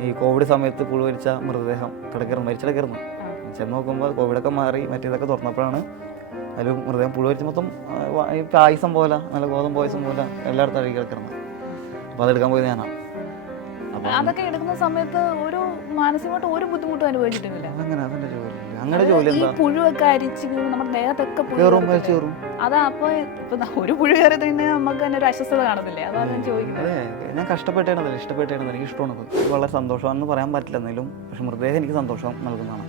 ഈ കോവിഡ് സമയത്ത് പുഴുവരിച്ച മൃതദേഹം കിടക്കിറന്ന് മരിച്ചിടക്കിറന്ന് ചെന്ന് നോക്കുമ്പോൾ കോവിഡൊക്കെ മാറി മറ്റേതൊക്കെ തുറന്നപ്പോഴാണ് അതിൽ മൃതദേഹം പുഴുവരിച്ച് മൊത്തം ഈ പായസം പോലെ നല്ല ഗോതമ്പ് പായസം പോലെ എല്ലായിടത്തും അഴുകി കിടക്കിറന്ന് അപ്പോൾ അതെടുക്കാൻ പോയത് ഞാനാണ് അതൊക്കെ എടുക്കുന്ന സമയത്ത് ഒരു മാനസികമായിട്ട് ഒരു ബുദ്ധിമുട്ടും അനുഭവിച്ചിട്ടില്ല. അങ്ങനെ അതിന്റെ ജോലി. അങ്ങനെ ജോലി എന്താ? പുഴുവൊക്കെ അരിച്ച് നമ്മുടെ ദേഹത്തൊക്കെ കയറും അതാ അപ്പൊ ഇപ്പൊ ഒരു പുഴു കയറി തന്നെ നമുക്ക് തന്നെ ഒരു അസ്വസ്ഥത കാണുന്നില്ലേ അതാണ് ഞാൻ ചോദിക്കുന്നത്. അതെ ഞാൻ കഷ്ടപ്പെട്ടാണത് ഇഷ്ടപ്പെട്ടാണത് എനിക്ക് ഇഷ്ടമാണ്. വളരെ സന്തോഷമാണെന്ന് പറയാൻ പറ്റില്ല എന്നാലും പക്ഷെ മൃതദേഹം എനിക്ക് സന്തോഷം നൽകുന്നതാണ്.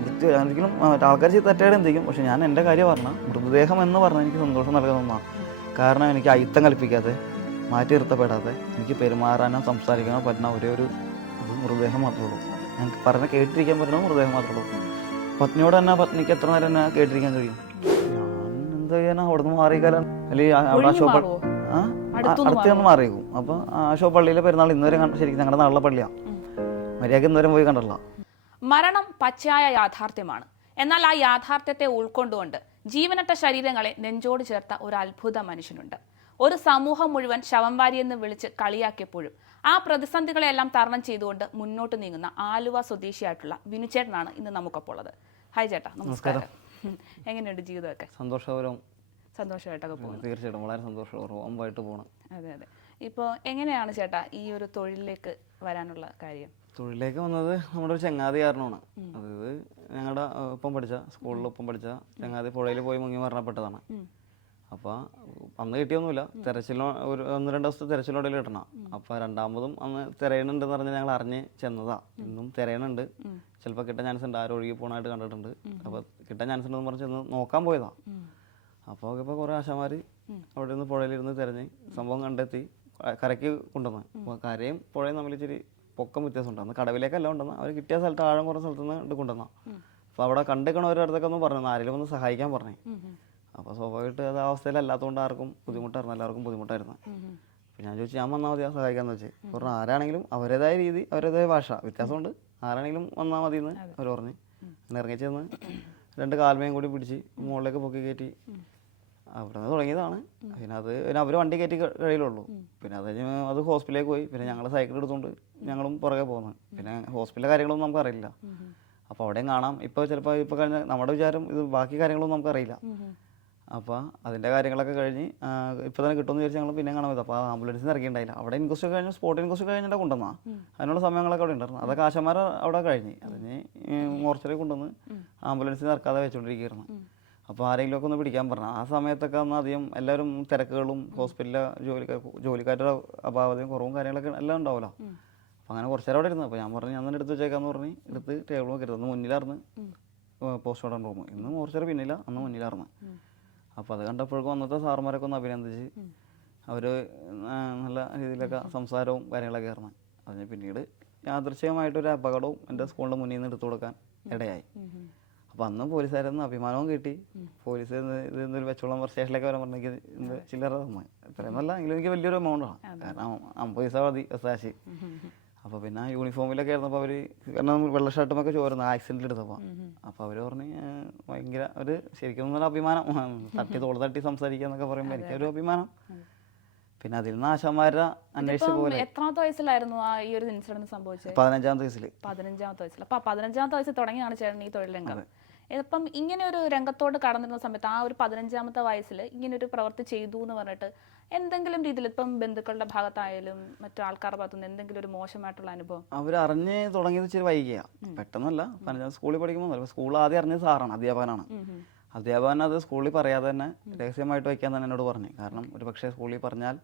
മൃത്യു ഒരിക്കലും ആൾക്കാർ ചെയ്ത് തെറ്റായിട്ട് എന്തെങ്കിലും പക്ഷെ ഞാൻ എന്റെ കാര്യം പറഞ്ഞാൽ മൃതദേഹം എന്ന് പറഞ്ഞാൽ എനിക്ക് സന്തോഷം നൽകുന്ന ഒന്നാണ് കാരണം എനിക്ക് അയിത്തം കൽപ്പിക്കാതെ മാറ്റി നിർത്തപ്പെടാതെ എനിക്ക് പെരുമാറാനോ സംസാരിക്കാനോ പറ്റുന്ന ഒരേ ഒരു ഇത് മൃതദേഹം മാത്രമേ ഉള്ളൂ. ഞാൻ പറഞ്ഞ കേട്ടിരിക്കാൻ പറ്റുന്ന മൃതദേഹം മാത്രമേ ഉള്ളൂ. പത്നിയോട് തന്നെ പത്നിക്ക് എത്ര നേരം തന്നെ കേട്ടിരിക്കാൻ കഴിയും? എന്താ ചെയ്യാനാ അവിടെ നിന്ന് മാറിക്കാലം അല്ലെങ്കിൽ അടുത്തുനിന്ന് അടുത്ത് നിന്ന് മാറിയേക്കും. അപ്പൊ ആശോ പള്ളിയിലെ പെരുന്നാൾ ഇന്നുവരെ ശരിക്കും ഞങ്ങളുടെ നാളിലെ പള്ളിയാണ് മര്യാദയ്ക്ക് ഇന്നുവരെ പോയി കണ്ടല്ലോ മരണം പച്ചയായ യാഥാർത്ഥ്യമാണ്. എന്നാൽ ആ യാഥാർത്ഥ്യത്തെ ഉൾക്കൊണ്ടുകൊണ്ട് ജീവനറ്റ ശരീരങ്ങളെ നെഞ്ചോട് ചേർത്ത ഒരു അത്ഭുത മനുഷ്യനുണ്ട്. ഒരു സമൂഹം മുഴുവൻ ശവംവാരി എന്ന് വിളിച്ച് കളിയാക്കിയപ്പോഴും ആ പ്രതിസന്ധികളെല്ലാം തരണം ചെയ്തുകൊണ്ട് മുന്നോട്ട് നീങ്ങുന്ന ആലുവ സ്വദേശിയായിട്ടുള്ള വിനുചേട്ടനാണ് ഇന്ന് നമുക്കൊപ്പം ഉള്ളത് ഹായ് ചേട്ടാ നമസ്കാരം. എങ്ങനെയുണ്ട് ജീവിതമൊക്കെ? സന്തോഷപരവും സന്തോഷമായിട്ടൊക്കെ പോകുന്നു. തീർച്ചയായിട്ടും വളരെ സന്തോഷപൂർവമായിട്ട് പോകണം അതെ അതെ. ഇപ്പോൾ എങ്ങനെയാണ് ചേട്ടാ ഈ ഒരു തൊഴിലിലേക്ക് വരാനുള്ള കാര്യം? തൊഴിലേക്ക് വന്നത് നമ്മുടെ ഒരു ചങ്ങാതി കാരണമാണ് അതായത് ഞങ്ങളുടെ ഒപ്പം പഠിച്ച സ്കൂളിൽ ഒപ്പം പഠിച്ച ചങ്ങാതി പുഴയിൽ പോയി മുങ്ങി മരണപ്പെട്ടതാണ്. അപ്പോൾ അന്ന് കിട്ടിയൊന്നുമില്ല. തെരച്ചിലോ ഒരു ഒന്ന് രണ്ട് ദിവസത്തെ തെരച്ചിലോടെ കിട്ടണം. അപ്പോൾ രണ്ടാമതും അന്ന് തിരയണുണ്ടെന്ന് പറഞ്ഞ് ഞങ്ങൾ അറിഞ്ഞ് ചെന്നതാ. ഇന്നും തിരയണുണ്ട്. ചിലപ്പോൾ കിട്ടാൻ ചാൻസ് ഉണ്ട്. ആരും ഒഴുകി പോകണമായിട്ട് കണ്ടിട്ടുണ്ട്. അപ്പോൾ കിട്ടാൻ ചാൻസ് ഉണ്ടെന്ന് പറഞ്ഞ് ചെന്ന് നോക്കാൻ പോയതാ. അപ്പോൾ ഇപ്പോൾ കുറേ ആശാമാർ അവിടെ നിന്ന് പുഴയിലിരുന്ന് തിരഞ്ഞ് സംഭവം കണ്ടെത്തി കരയ്ക്ക് കൊണ്ടുവന്ന്. അപ്പോൾ കരയും പുഴയും തമ്മിൽ ഇച്ചിരി പൊക്കം വ്യത്യാസം അന്ന് കടവിലേക്കല്ല ഉണ്ടെന്ന് അവർ കിട്ടിയ സ്ഥലത്ത് ആഴം കുറഞ്ഞ സ്ഥലത്ത് നിന്ന് കൊണ്ടുവന്ന. അപ്പോൾ അവിടെ കണ്ടിക്കണവരുടെ അടുത്തൊക്കെ ഒന്ന് പറഞ്ഞു. ആരെങ്കിലും ഒന്ന് സഹായിക്കാൻ പറഞ്ഞു. അപ്പോൾ സ്വാഭാവികമായിട്ട് അത് ആ അവസ്ഥയിലല്ലാത്തതുകൊണ്ട് ആർക്കും ബുദ്ധിമുട്ടായിരുന്നു എല്ലാവർക്കും ബുദ്ധിമുട്ടായിരുന്നു. അപ്പോൾ ഞാൻ ചോദിച്ചു ഞാൻ വന്നാൽ മതി ആ സഹായിക്കാന്ന് വെച്ച് പറഞ്ഞു ആരാണെങ്കിലും അവരുടേതായ രീതി അവരുടേതായ ഭാഷ വ്യത്യാസമുണ്ട്. ആരാണെങ്കിലും വന്നാൽ മതി എന്ന് അവർ പറഞ്ഞു. അങ്ങനെ ഇറങ്ങി ചെന്ന് രണ്ട് കാൽമയും കൂടി പിടിച്ച് മുകളിലേക്ക് പൊക്കി കയറ്റി. അവിടെ നിന്ന് തുടങ്ങിയതാണ്. പിന്നെ അത് പിന്നെ അവർ വണ്ടി കയറ്റി കഴിയുള്ളൂ. പിന്നെ അത് കഴിഞ്ഞ് അത് ഹോസ്പിറ്റലിലേക്ക് പോയി. പിന്നെ ഞങ്ങൾ സൈക്കിൾ എടുത്തുകൊണ്ട് ഞങ്ങളും പുറകെ പോകുന്നത് പിന്നെ ഹോസ്പിറ്റലിലെ കാര്യങ്ങളൊന്നും നമുക്ക് അറിയില്ല അപ്പോൾ അവിടെയും കാണാം. ഇപ്പോൾ ചിലപ്പോൾ ഇപ്പോൾ കഴിഞ്ഞ നമ്മുടെ വിചാരം ഇത് ബാക്കി കാര്യങ്ങളൊന്നും നമുക്ക് അറിയില്ല അപ്പോൾ അതിന്റെ കാര്യങ്ങളൊക്കെ കഴിഞ്ഞ് ഇപ്പോൾ തന്നെ കിട്ടുമെന്ന് വിചാരിച്ച് ഞങ്ങൾ പിന്നെ കാണാൻ പറ്റും അപ്പോൾ ആംബുലൻസിന് ഇറക്കിയിട്ടുണ്ടായില്ല അവിടെ ഇൻക്വസ്റ്റ് കഴിഞ്ഞ് സ്പോട്ട് ഇൻക്വസ്റ്റ് കഴിഞ്ഞിട്ട് കൊണ്ടുവന്നാ അതിനുള്ള സമയങ്ങളൊക്കെ അവിടെ ഉണ്ടായിരുന്നു. അതൊക്കെ ആശമാർ അവിടെ കഴിഞ്ഞ്. അതിന് മോർച്ചറി കൊണ്ടുവന്ന് ആംബുലൻസ് ഇറക്കാതെ വെച്ചുകൊണ്ടിരിക്കുകയായിരുന്നു അപ്പോൾ ആരെങ്കിലും ഒക്കെ ഒന്ന് പിടിക്കാൻ പറഞ്ഞു. ആ സമയത്തൊക്കെ ഒന്ന് അധികം എല്ലാവരും തിരക്കുകളും ഹോസ്പിറ്റലിലെ ജോലി ജോലിക്കാരുടെ അഭാവതയും കുറവും കാര്യങ്ങളൊക്കെ എല്ലാം ഉണ്ടാവുമല്ലോ അപ്പോൾ അങ്ങനെ കുറച്ച് നേരം അവിടെ ഇരുന്നു. അപ്പോൾ ഞാൻ പറഞ്ഞു ഞാൻ തന്നെ എടുത്ത് വെച്ചേക്കാന്ന് പറഞ്ഞ് എടുത്ത് ടേബിൾ നോക്കി ഇരുന്നു മുന്നിലായിരുന്നു. Postmortem room. ഇന്ന് മോർച്ചറി പിന്നില്ല. അന്ന് മുന്നിലായിരുന്നു. അപ്പോൾ അത് കണ്ടപ്പോഴേക്കും അന്നത്തെ സാറുമാരൊക്കെ ഒന്ന് അഭിനന്ദിച്ച് അവർ നല്ല രീതിയിലൊക്കെ സംസാരവും കാര്യങ്ങളൊക്കെ ഇറങ്ങി അതിന് പിന്നീട് യാദൃശ്ചികമായിട്ടൊരു അപകടവും എന്റെ സ്കൂളിന്റെ മുന്നിൽ നിന്ന് എടുത്തു കൊടുക്കാൻ ഇടയായി. അപ്പോൾ അന്ന് പോലീസുകാരെന്ന് അഭിമാനവും കിട്ടി. പോലീസ് ഇത് എന്തൊരു വെച്ചോളം സ്റ്റേഷനിലേക്ക് വരാൻ പറഞ്ഞെങ്കിൽ ചില്ലറ തന്നു. ഇത്രയൊന്നല്ല എങ്കിലും എനിക്ക് വലിയൊരു എമൗണ്ടാണ് കാരണം അമ്പത് പൈസ മതി കാശ് അപ്പോൾ പിന്നെ യൂണിഫോമിലൊക്കെ ആയിരുന്നപ്പോൾ അവർ കാരണം വെള്ള ഷർട്ടുമൊക്കെ ചോരുന്നു ആക്സിഡന്റിൽ എടുത്തപ്പോൾ അപ്പോൾ അവർ പറഞ്ഞ് ഭയങ്കര ഒരു ശരിക്കും നല്ല അഭിമാനം. തട്ടി തോൾ തട്ടി സംസാരിക്കുക എന്നൊക്കെ പറയുമ്പോൾ എനിക്കൊരു അഭിമാനം. പിന്നെ അതിൽ നിന്ന് ആശാമാരെ അന്വേഷിച്ച പോലെ. എത്രാമത്തെ വയസ്സിലായിരുന്നു ആ ഈ ഒരു ഇൻസിഡന്റ് സംഭവിച്ചത്? പതിനഞ്ചാമത്തെ വയസ്സിൽ പതിനഞ്ചാമത്തെ വയസ്സിൽ അപ്പൊ ആ പതിനഞ്ചാമത്തെ വയസ്സിൽ തുടങ്ങിയാണ് ചേട്ടൻ ഈ തൊഴിൽ രംഗം. ഇപ്പം ഇങ്ങനെ ഒരു രംഗത്തോട് കടന്നിരുന്ന സമയത്ത് ആ ഒരു പതിനഞ്ചാമത്തെ വയസ്സിൽ ഇങ്ങനെ ഒരു പ്രവൃത്തി ചെയ്തു എന്ന് പറഞ്ഞിട്ട് എന്തെങ്കിലും രീതിയിൽ ഇപ്പം ബന്ധുക്കളുടെ ഭാഗത്തായാലും മറ്റു ആൾക്കാരുടെ ഭാഗത്തുനിന്ന് എന്തെങ്കിലും ഒരു മോശമായിട്ടുള്ള അനുഭവം? അവർ അറിഞ്ഞ് തുടങ്ങിയത് ഇച്ചിരി വൈകിയ. പെട്ടെന്നല്ല. പതിനഞ്ചാം സ്കൂളിൽ പഠിക്കുമ്പോൾ സ്കൂൾ ആദ്യം അറിഞ്ഞത് സാറാണ് അധ്യാപകനാണ്. അധ്യാപകൻ അത് സ്കൂളിൽ പറയാതെ തന്നെ രഹസ്യമായിട്ട് വയ്ക്കാൻ തന്നെ എന്നോട് പറഞ്ഞു. കാരണം ഒരു പക്ഷേ സ്കൂളിൽ പറഞ്ഞാൽ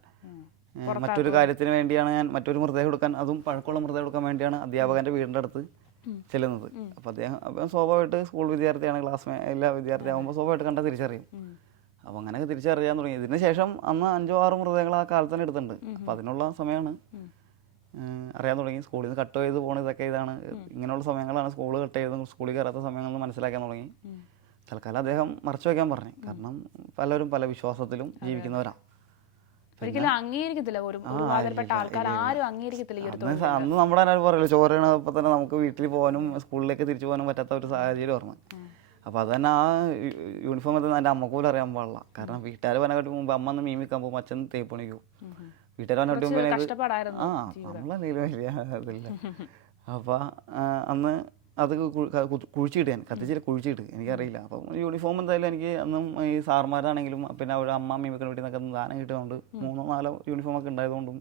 മറ്റൊരു കാര്യത്തിന് വേണ്ടിയാണ് ഞാൻ മറ്റൊരു മൃതദേഹം എടുക്കാൻ അതും പഴക്കമുള്ള മൃതദേഹം എടുക്കാൻ വേണ്ടിയാണ് അധ്യാപകന്റെ വീടിന്റെ അടുത്ത് ചെല്ലുന്നത്. അപ്പോൾ അദ്ദേഹം അപ്പം സ്വാഭാവികമായിട്ട് സ്കൂൾ വിദ്യാർത്ഥിയാണ് ക്ലാസ് എല്ലാ വിദ്യാർത്ഥി ആകുമ്പോൾ സ്വാഭാവികമായിട്ട് കണ്ടാൽ തിരിച്ചറിയും. അപ്പോൾ അങ്ങനെയൊക്കെ തിരിച്ചറിയാൻ തുടങ്ങി. ഇതിന് ശേഷം അന്ന് അഞ്ചോ ആറോ മൃതദേഹങ്ങൾ ആ കാലത്ത് തന്നെ എടുത്തിട്ടുണ്ട്. അപ്പോൾ അതിനുള്ള സമയമാണ്. അറിയാൻ തുടങ്ങി. സ്കൂളിൽ നിന്ന് കട്ട് ചെയ്ത് പോകണ ഇതൊക്കെ ഇതാണ്. ഇങ്ങനെയുള്ള സമയങ്ങളാണ് സ്കൂൾ കട്ട് ചെയ്ത് സ്കൂളിൽ കയറാത്ത സമയങ്ങളെന്ന് മനസ്സിലാക്കാൻ തുടങ്ങി. തൽക്കാലം അദ്ദേഹം മറച്ചു വയ്ക്കാൻ പറഞ്ഞു. കാരണം പലരും പല വിശ്വാസത്തിലും ജീവിക്കുന്നവരാ. ഒരിക്കലും അംഗീകരിക്കത്തില്ല. ഒരു ആൾക്കാർ ആരും അംഗീകരിക്കത്തില്ല അന്ന് നമ്മുടെ പറയുള്ളൂ ചോരണപ്പോ തന്നെ നമുക്ക് വീട്ടിൽ പോകാനും സ്കൂളിലേക്ക് തിരിച്ചു പോകാനും പറ്റാത്ത ഒരു സാഹചര്യം ഓർമ്മ. അപ്പോൾ അത് തന്നെ ആ യൂണിഫോം എത്തുന്ന എന്റെ അമ്മ പോലും അറിയാൻ പാടില്ല. കാരണം വീട്ടുകാർ പറഞ്ഞ മുമ്പ് അമ്മ ഒന്ന് മീമിക്കാൻ പോകും അച്ഛൻ തേപ്പണിക്കും. വീട്ടുകാർ പറഞ്ഞ കഷ്ടപ്പാടായിരുന്നു ആ നമ്മളെന്തെങ്കിലും വലിയ ഇതില്ല അപ്പോൾ അന്ന് അത് കുഴിച്ചിട്ട് ഞാൻ. കത്തിച്ചിട്ട് കുഴിച്ചിട്ട് എനിക്കറിയില്ല. അപ്പം യൂണിഫോം എന്തായാലും എനിക്ക് അന്നും ഈ സാർമാരാണെങ്കിലും പിന്നെ ഒരു അമ്മ അമ്മീമൊക്കെ വീട്ടിൽ നിന്നൊക്കെ ദാനം കിട്ടിയതുകൊണ്ട് മൂന്നോ നാലോ യൂണിഫോം ഒക്കെ ഉണ്ടായതുകൊണ്ടും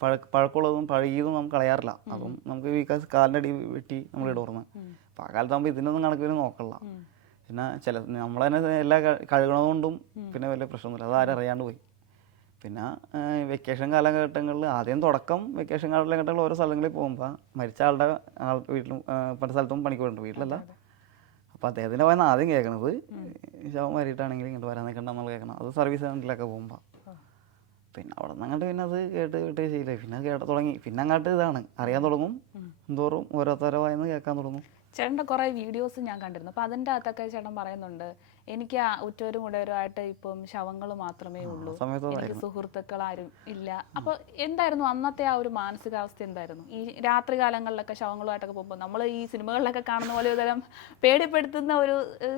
പഴ പഴക്കമുള്ളതും പഴകിയതും നമുക്ക് കളയാറില്ല. അപ്പം നമുക്ക് ഈ കാലിന്റെ അടി വെട്ടി നമ്മൾ ഇടോർന്ന് അപ്പം ആ കാലത്താകുമ്പോൾ ഇതിനൊന്നും കണക്കിന് നോക്കണില്ല പിന്നെ ചില നമ്മൾ തന്നെ എല്ലാ കഴുകണതുകൊണ്ടും പിന്നെ വലിയ പ്രശ്നമൊന്നുമില്ല. അത് ആരും അറിയാണ്ട് പോയി. പിന്നെ വെക്കേഷൻ കാലഘട്ടങ്ങളിൽ ആദ്യം തുടക്കം വെക്കേഷൻ കാലഘട്ടങ്ങളിൽ ഓരോ സ്ഥലങ്ങളിൽ പോകുമ്പോൾ മരിച്ച ആളുടെ ആൾ വീട്ടിലും പല സ്ഥലത്തും പണിക്ക് പോയിട്ടുണ്ട് വീട്ടിലല്ല. അപ്പോൾ അദ്ദേഹത്തിന്റെ പോയെന്ന് ആദ്യം കേൾക്കണത് ശവം വരിയിട്ടാണെങ്കിൽ ഇങ്ങോട്ട് വരാൻ നിൽക്കണ്ട നമ്മൾ കേൾക്കണം. അത് സർവീസ് സെന്ററിലൊക്കെ പോകുമ്പോൾ പിന്നെ അവിടെ നിന്ന് അങ്ങോട്ട് പിന്നെ അത് കേട്ട് കേട്ട് ശീലമായി പിന്നെ കേട്ട് തുടങ്ങി. പിന്നെ അങ്ങോട്ട് ഇതാണ്. അറിയാൻ തുടങ്ങും. എന്തോറും ഓരോരുത്തരോ വായന്ന് കേൾക്കാൻ തുടങ്ങും. ചേട്ടന്റെ കുറേ വീഡിയോസ് ഞാൻ കണ്ടിരുന്നു. അപ്പോൾ അതിന്റെ അകത്തൊക്കെ ചേട്ടൻ പറയുന്നുണ്ട് എനിക്ക് ഉറ്റവരും ഉടവരുമായിട്ട് ഇപ്പം ശവങ്ങൾ മാത്രമേ ഉള്ളൂ. എനിക്ക് സുഹൃത്തുക്കൾ ആരും ഇല്ല. അപ്പോൾ എന്തായിരുന്നു അന്നത്തെ ആ ഒരു മാനസികാവസ്ഥ എന്തായിരുന്നു? ഈ രാത്രി കാലങ്ങളിലൊക്കെ ശവങ്ങളുമായിട്ടൊക്കെ പോകുമ്പോൾ നമ്മൾ ഈ സിനിമകളിലൊക്കെ കാണുന്ന പോലെ തരം പേടിപ്പെടുത്തുന്ന ഒരു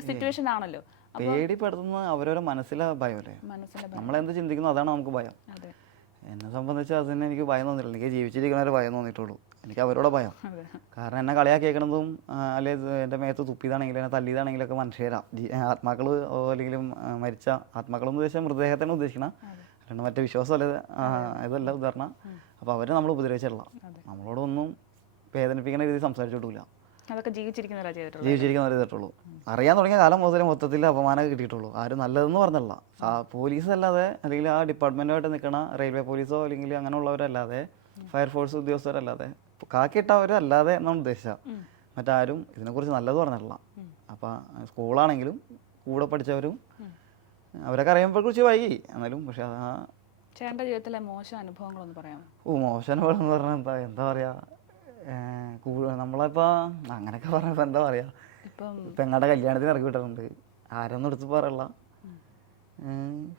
സിറ്റുവേഷൻ ആണല്ലോ. പേടിപ്പെടുത്തുന്ന അവരവരെ മനസ്സിലെ ഭയമല്ലേ നമ്മളെന്ത് ചിന്തിക്കുന്നു അതാണ് നമുക്ക് ഭയം. എന്നെ സംബന്ധിച്ച് അതിന് എനിക്ക് ഭയം തോന്നിയിട്ടില്ല. എനിക്ക് ജീവിച്ചിരിക്കുന്നവരെ ഭയം തോന്നിയിട്ടുള്ളൂ. എനിക്ക് അവരോട് ഭയം കാരണം എന്നെ കളിയാക്കിയേക്കണതും അല്ലെങ്കിൽ എന്റെ മേത്ത് തുപ്പിയതാണെങ്കിലും എന്നെ തല്ലിയതാണെങ്കിലൊക്കെ മനുഷ്യരാ. ആത്മാക്കൾ അല്ലെങ്കിലും ആ, മരിച്ച ആത്മാക്കളെന്ന് ഉദ്ദേശിച്ച മൃതദേഹത്താണ് ഉദ്ദേശിക്കണം. അല്ലാണ്ട് മറ്റേ വിശ്വാസമല്ല ഇതല്ല ഉദാഹരണം. അപ്പോൾ അവരെ നമ്മൾ ഉപദ്രവിച്ചിട്ടില്ല. നമ്മളോടൊന്നും വേദനിപ്പിക്കുന്ന രീതിയിൽ സംസാരിച്ചിട്ടില്ല അതൊക്കെ ജീവിച്ചിരിക്കുന്നവരാ ചെയ്തിട്ടുള്ളൂ അറിയാൻ തുടങ്ങിയ കാലം മുതൽ മൊത്തത്തിൽ അപമാനം കിട്ടിയിട്ടുള്ളൂ. ആരും നല്ലതെന്ന് പറഞ്ഞല്ല. പോലീസ് അല്ലാതെ അല്ലെങ്കിൽ ആ ഡിപ്പാർട്ട്മെന്റുമായിട്ട് നിൽക്കണ റെയിൽവേ പോലീസോ അല്ലെങ്കിൽ അങ്ങനെയുള്ളവരല്ലാതെ ഫയർഫോഴ്സ് ഉദ്യോഗസ്ഥരല്ലാതെ കാക്കിയിട്ടവരല്ലാതെ എന്നാണ് ഉദ്ദേശിച്ച മറ്റാരും ഇതിനെക്കുറിച്ച് നല്ലത് പറഞ്ഞിട്ടില്ല. അപ്പം സ്കൂളാണെങ്കിലും കൂടെ പഠിച്ചവരും അവരൊക്കെ അറിയുമ്പോൾ കുറിച്ച് വൈകി. എന്നാലും പക്ഷെ ആ ചേട്ടന്റെ ജീവിതത്തിലെ മോശം അനുഭവങ്ങളൊന്ന് പറയാമോ? ഓ എന്ന് പറഞ്ഞാൽ എന്താ എന്താ പറയുക നമ്മളിപ്പോൾ അങ്ങനെയൊക്കെ പറഞ്ഞപ്പോൾ എന്താ പറയുക ഇപ്പം പെങ്ങളുടെ കല്യാണത്തിന് ഇറക്കി വിട്ടിട്ടുണ്ട്. ആരൊന്നും എടുത്ത് പറയല്ല.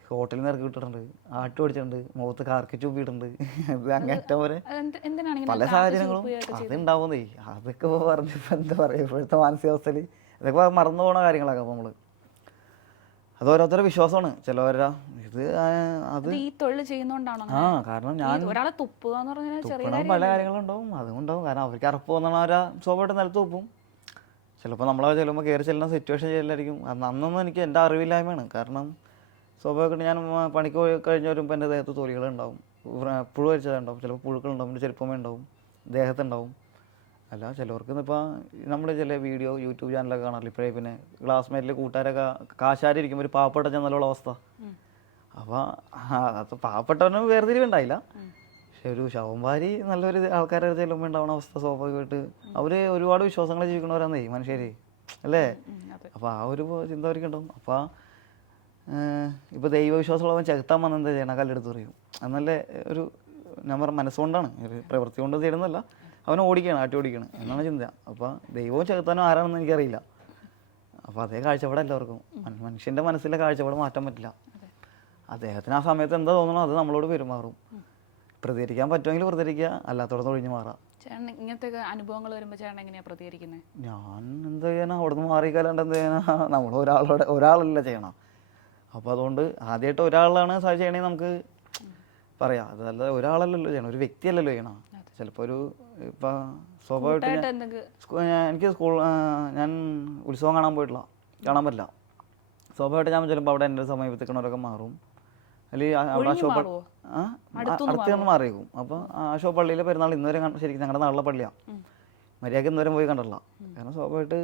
ഹോട്ടലിൽ നിന്ന് ഇറക്കി വിട്ടിട്ടുണ്ട്. ആട്ട് ഓടിച്ചിട്ടുണ്ട്. മുഖത്ത് കാർക്കി ചൂപ്പിയിട്ടുണ്ട് ഇത് അങ്ങേറ്റം വരെ അതെന്ത്- എന്തിനാണ് ഇങ്ങനെ പല കാക്കി സാഹചര്യങ്ങളും അത് ഉണ്ടാവുന്നേ അതൊക്കെ ഇപ്പോൾ പറഞ്ഞപ്പോൾ എന്താ പറയുക ഇപ്പോഴത്തെ മാനസികാവസ്ഥയിൽ ഇതൊക്കെ മറന്നു പോണ കാര്യങ്ങളൊക്കെ അപ്പോൾ നമ്മൾ അത് ഓരോരുത്തരുടെ വിശ്വാസമാണ്. ചിലവരാ ഇത് അത് അത് ഈ തൊഴിൽ ചെയ്യുന്നോണ്ടാണോ ആ കാരണം ഞാൻ ഒരാളെ തുപ്പുക എന്ന് പറഞ്ഞാൽ പല കാര്യങ്ങളുണ്ടാവും. അതുകൊണ്ടാവും കാരണം അവർക്ക് അറപ്പ് വന്നവരാ സ്വഭാവമായിട്ട് നിലത്ത് തുപ്പും. ചിലപ്പോൾ നമ്മളെ ചെല്ലുമ്പോൾ കയറി ചെല്ലുന്ന സിറ്റുവേഷൻ ചെയ്യലായിരിക്കും അന്ന് അന്നൊന്നും എനിക്ക് എന്റെ അറിവില്ലായ്മയാണ്. കാരണം സ്വാഭാവികമായിട്ട് ഞാൻ പണിക്ക് പോയി കഴിഞ്ഞ് വരുമ്പോൾ എന്റെ ദേഹത്ത് തൊലികളുണ്ടാവും. പുഴു വരിച്ചതുണ്ടാവും ചിലപ്പോൾ പുഴുക്കളുണ്ടാവും പിന്നെ ചെരുപ്പമേ ഉണ്ടാവും ദേഹത്തുണ്ടാവും. അല്ല ചിലവർക്ക് ഇപ്പോൾ നമ്മൾ ചില വീഡിയോ യൂട്യൂബ് ചാനലൊക്കെ കാണാറില്ല? ഇപ്പോഴേ പിന്നെ ക്ലാസ്മേറ്റിൽ കൂട്ടുകാരൊക്കെ കാശാരി ഇരിക്കുമ്പോൾ ഒരു പാവപ്പെട്ട ചെന്നാലുള്ള അവസ്ഥ. അപ്പോൾ അത് പാവപ്പെട്ടവനും വേർതിരിവുണ്ടായില്ല. പക്ഷെ ഒരു ശവംവാരി നല്ലൊരു ആൾക്കാരെ ചെല്ലുമ്പോൾ ഉണ്ടാവുന്ന അവസ്ഥ സ്വാഭാവികമായിട്ട് അവർ ഒരുപാട് വിശ്വാസങ്ങൾ ജീവിക്കണവരാന്നേ മനുഷ്യർ അല്ലേ? അപ്പോൾ ആ ഒരു ചിന്ത അവർക്ക് ഉണ്ടാവും അപ്പോൾ ഇപ്പോൾ ദൈവവിശ്വാസമുള്ളവൻ ചെകുത്താൻ വന്ന എന്താ ചെയ്യണം? കല്ലെടുത്ത് പറയും. എന്നല്ലേ ഒരു ഞാൻ പറഞ്ഞ മനസ്സുകൊണ്ടാണ്. ഒരു പ്രവൃത്തി കൊണ്ട് ചെയ്യുന്നതല്ല അവൻ ഓടിക്കുകയാണ് ആട്ടി ഓടിക്കുകയാണ് എന്നാണ് ചിന്ത. അപ്പോൾ ദൈവവും ചെകുത്താനും ആരാണെന്ന് എനിക്കറിയില്ല. അപ്പോൾ അതേ കാഴ്ചപ്പാട് എല്ലാവർക്കും. മന- മനുഷ്യന്റെ മനസ്സിലെ കാഴ്ചപ്പാട് മാറ്റാൻ പറ്റില്ല. അദ്ദേഹത്തിന് ആ സമയത്ത് എന്താ തോന്നണോ? അത് നമ്മളോട് പെരുമാറും. പ്രതികരിക്കാൻ പറ്റുമെങ്കിൽ പ്രതികരിക്കുക. അല്ലാത്തടത്ത് ഒഴിഞ്ഞു മാറാം. ചേട്ടൻ ഇങ്ങനത്തെ അനുഭവങ്ങൾ വരുമ്പോൾ ചേട്ടൻ എങ്ങനെയാ പ്രതികരിക്കുന്നത് ഞാൻ എന്താ ചെയ്യാനാ? അവിടുന്ന് മാറിക്കല്ലാണ്ട് എന്താ ചെയ്യാനാ? നമ്മൾ ഒരാളോട് ഒരാളല്ല ചെയ്യണം. അപ്പോൾ അതുകൊണ്ട് ആദ്യമായിട്ട് ഒരാളാണ് ചെയ്യണമെങ്കിൽ നമുക്ക് പറയാം. അതല്ല ഒരാളല്ലല്ലോ ചെയ്യണം. ഒരു വ്യക്തിയല്ലല്ലോ ചെയ്യണം. ചിലപ്പോൾ ഒരു ഇപ്പം സ്വാഭാവികമായിട്ട് എനിക്ക് സ്കൂൾ ഞാൻ ഉത്സവം കാണാൻ പോയിട്ടില്ല. കാണാൻ പറ്റില്ല. സ്വാഭാവികമായിട്ട് ഞാൻ ചിലപ്പോൾ അവിടെ എന്റെ സമീപത്തേക്കണവരൊക്കെ മാറും. അല്ലെങ്കിൽ? ആ അടുത്ത് നിന്ന് മാറിയേക്കും. അപ്പോൾ ആ ഷോ പള്ളിയിലെ പെരുന്നാൾ ഇന്നുവരെ ശരിക്കും ഞങ്ങളുടെ നാളിലെ പള്ളിയാണ് മര്യാദയ്ക്ക് ഇന്നുവരെ പോയി കണ്ടിട്ടില്ല. കാരണം സ്വാഭാവികമായിട്ട്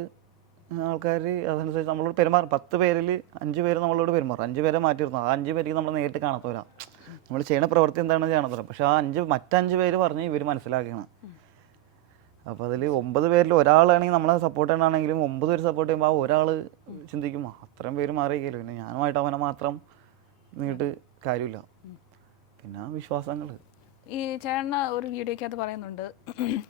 ആൾക്കാർ അതനുസരിച്ച് നമ്മളോട് പെരുമാറും. പത്ത് പേരിൽ അഞ്ച് പേര് നമ്മളോട് പെരുമാറും. അഞ്ച് പേരെ മാറ്റി നിർത്തും ആ അഞ്ച് പേർക്ക് നമ്മൾ നേരിട്ട് കാണാത്തവരാ. നമ്മൾ ചെയ്യുന്ന പ്രവൃത്തി എന്താണെന്ന് ചെയ്യണത്തവരാ പക്ഷേ ആ അഞ്ച് മറ്റഞ്ച് പേര് പറഞ്ഞ് ഇവർ മനസ്സിലാക്കണം അപ്പോൾ അതിൽ ഒമ്പത് പേരിൽ ഒരാളാണെങ്കിൽ നമ്മളെ സപ്പോർട്ട് ചെയ്യണമെങ്കിലും ഒമ്പത് പേര് സപ്പോർട്ട് ചെയ്യുമ്പോൾ ആ ഒരാൾ ചിന്തിക്കും "ആ, അത്രയും പേര് മാറിയിരിക്കല്ലോ പിന്നെ ഞാനുമായിട്ട് അവനെ മാത്രം നീട്ട് കാര്യമില്ല. പിന്നെ വിശ്വാസങ്ങൾ ഈ ചേട്ടന് ഒരു വീഡിയോക്കകത്ത് പറയുന്നുണ്ട്.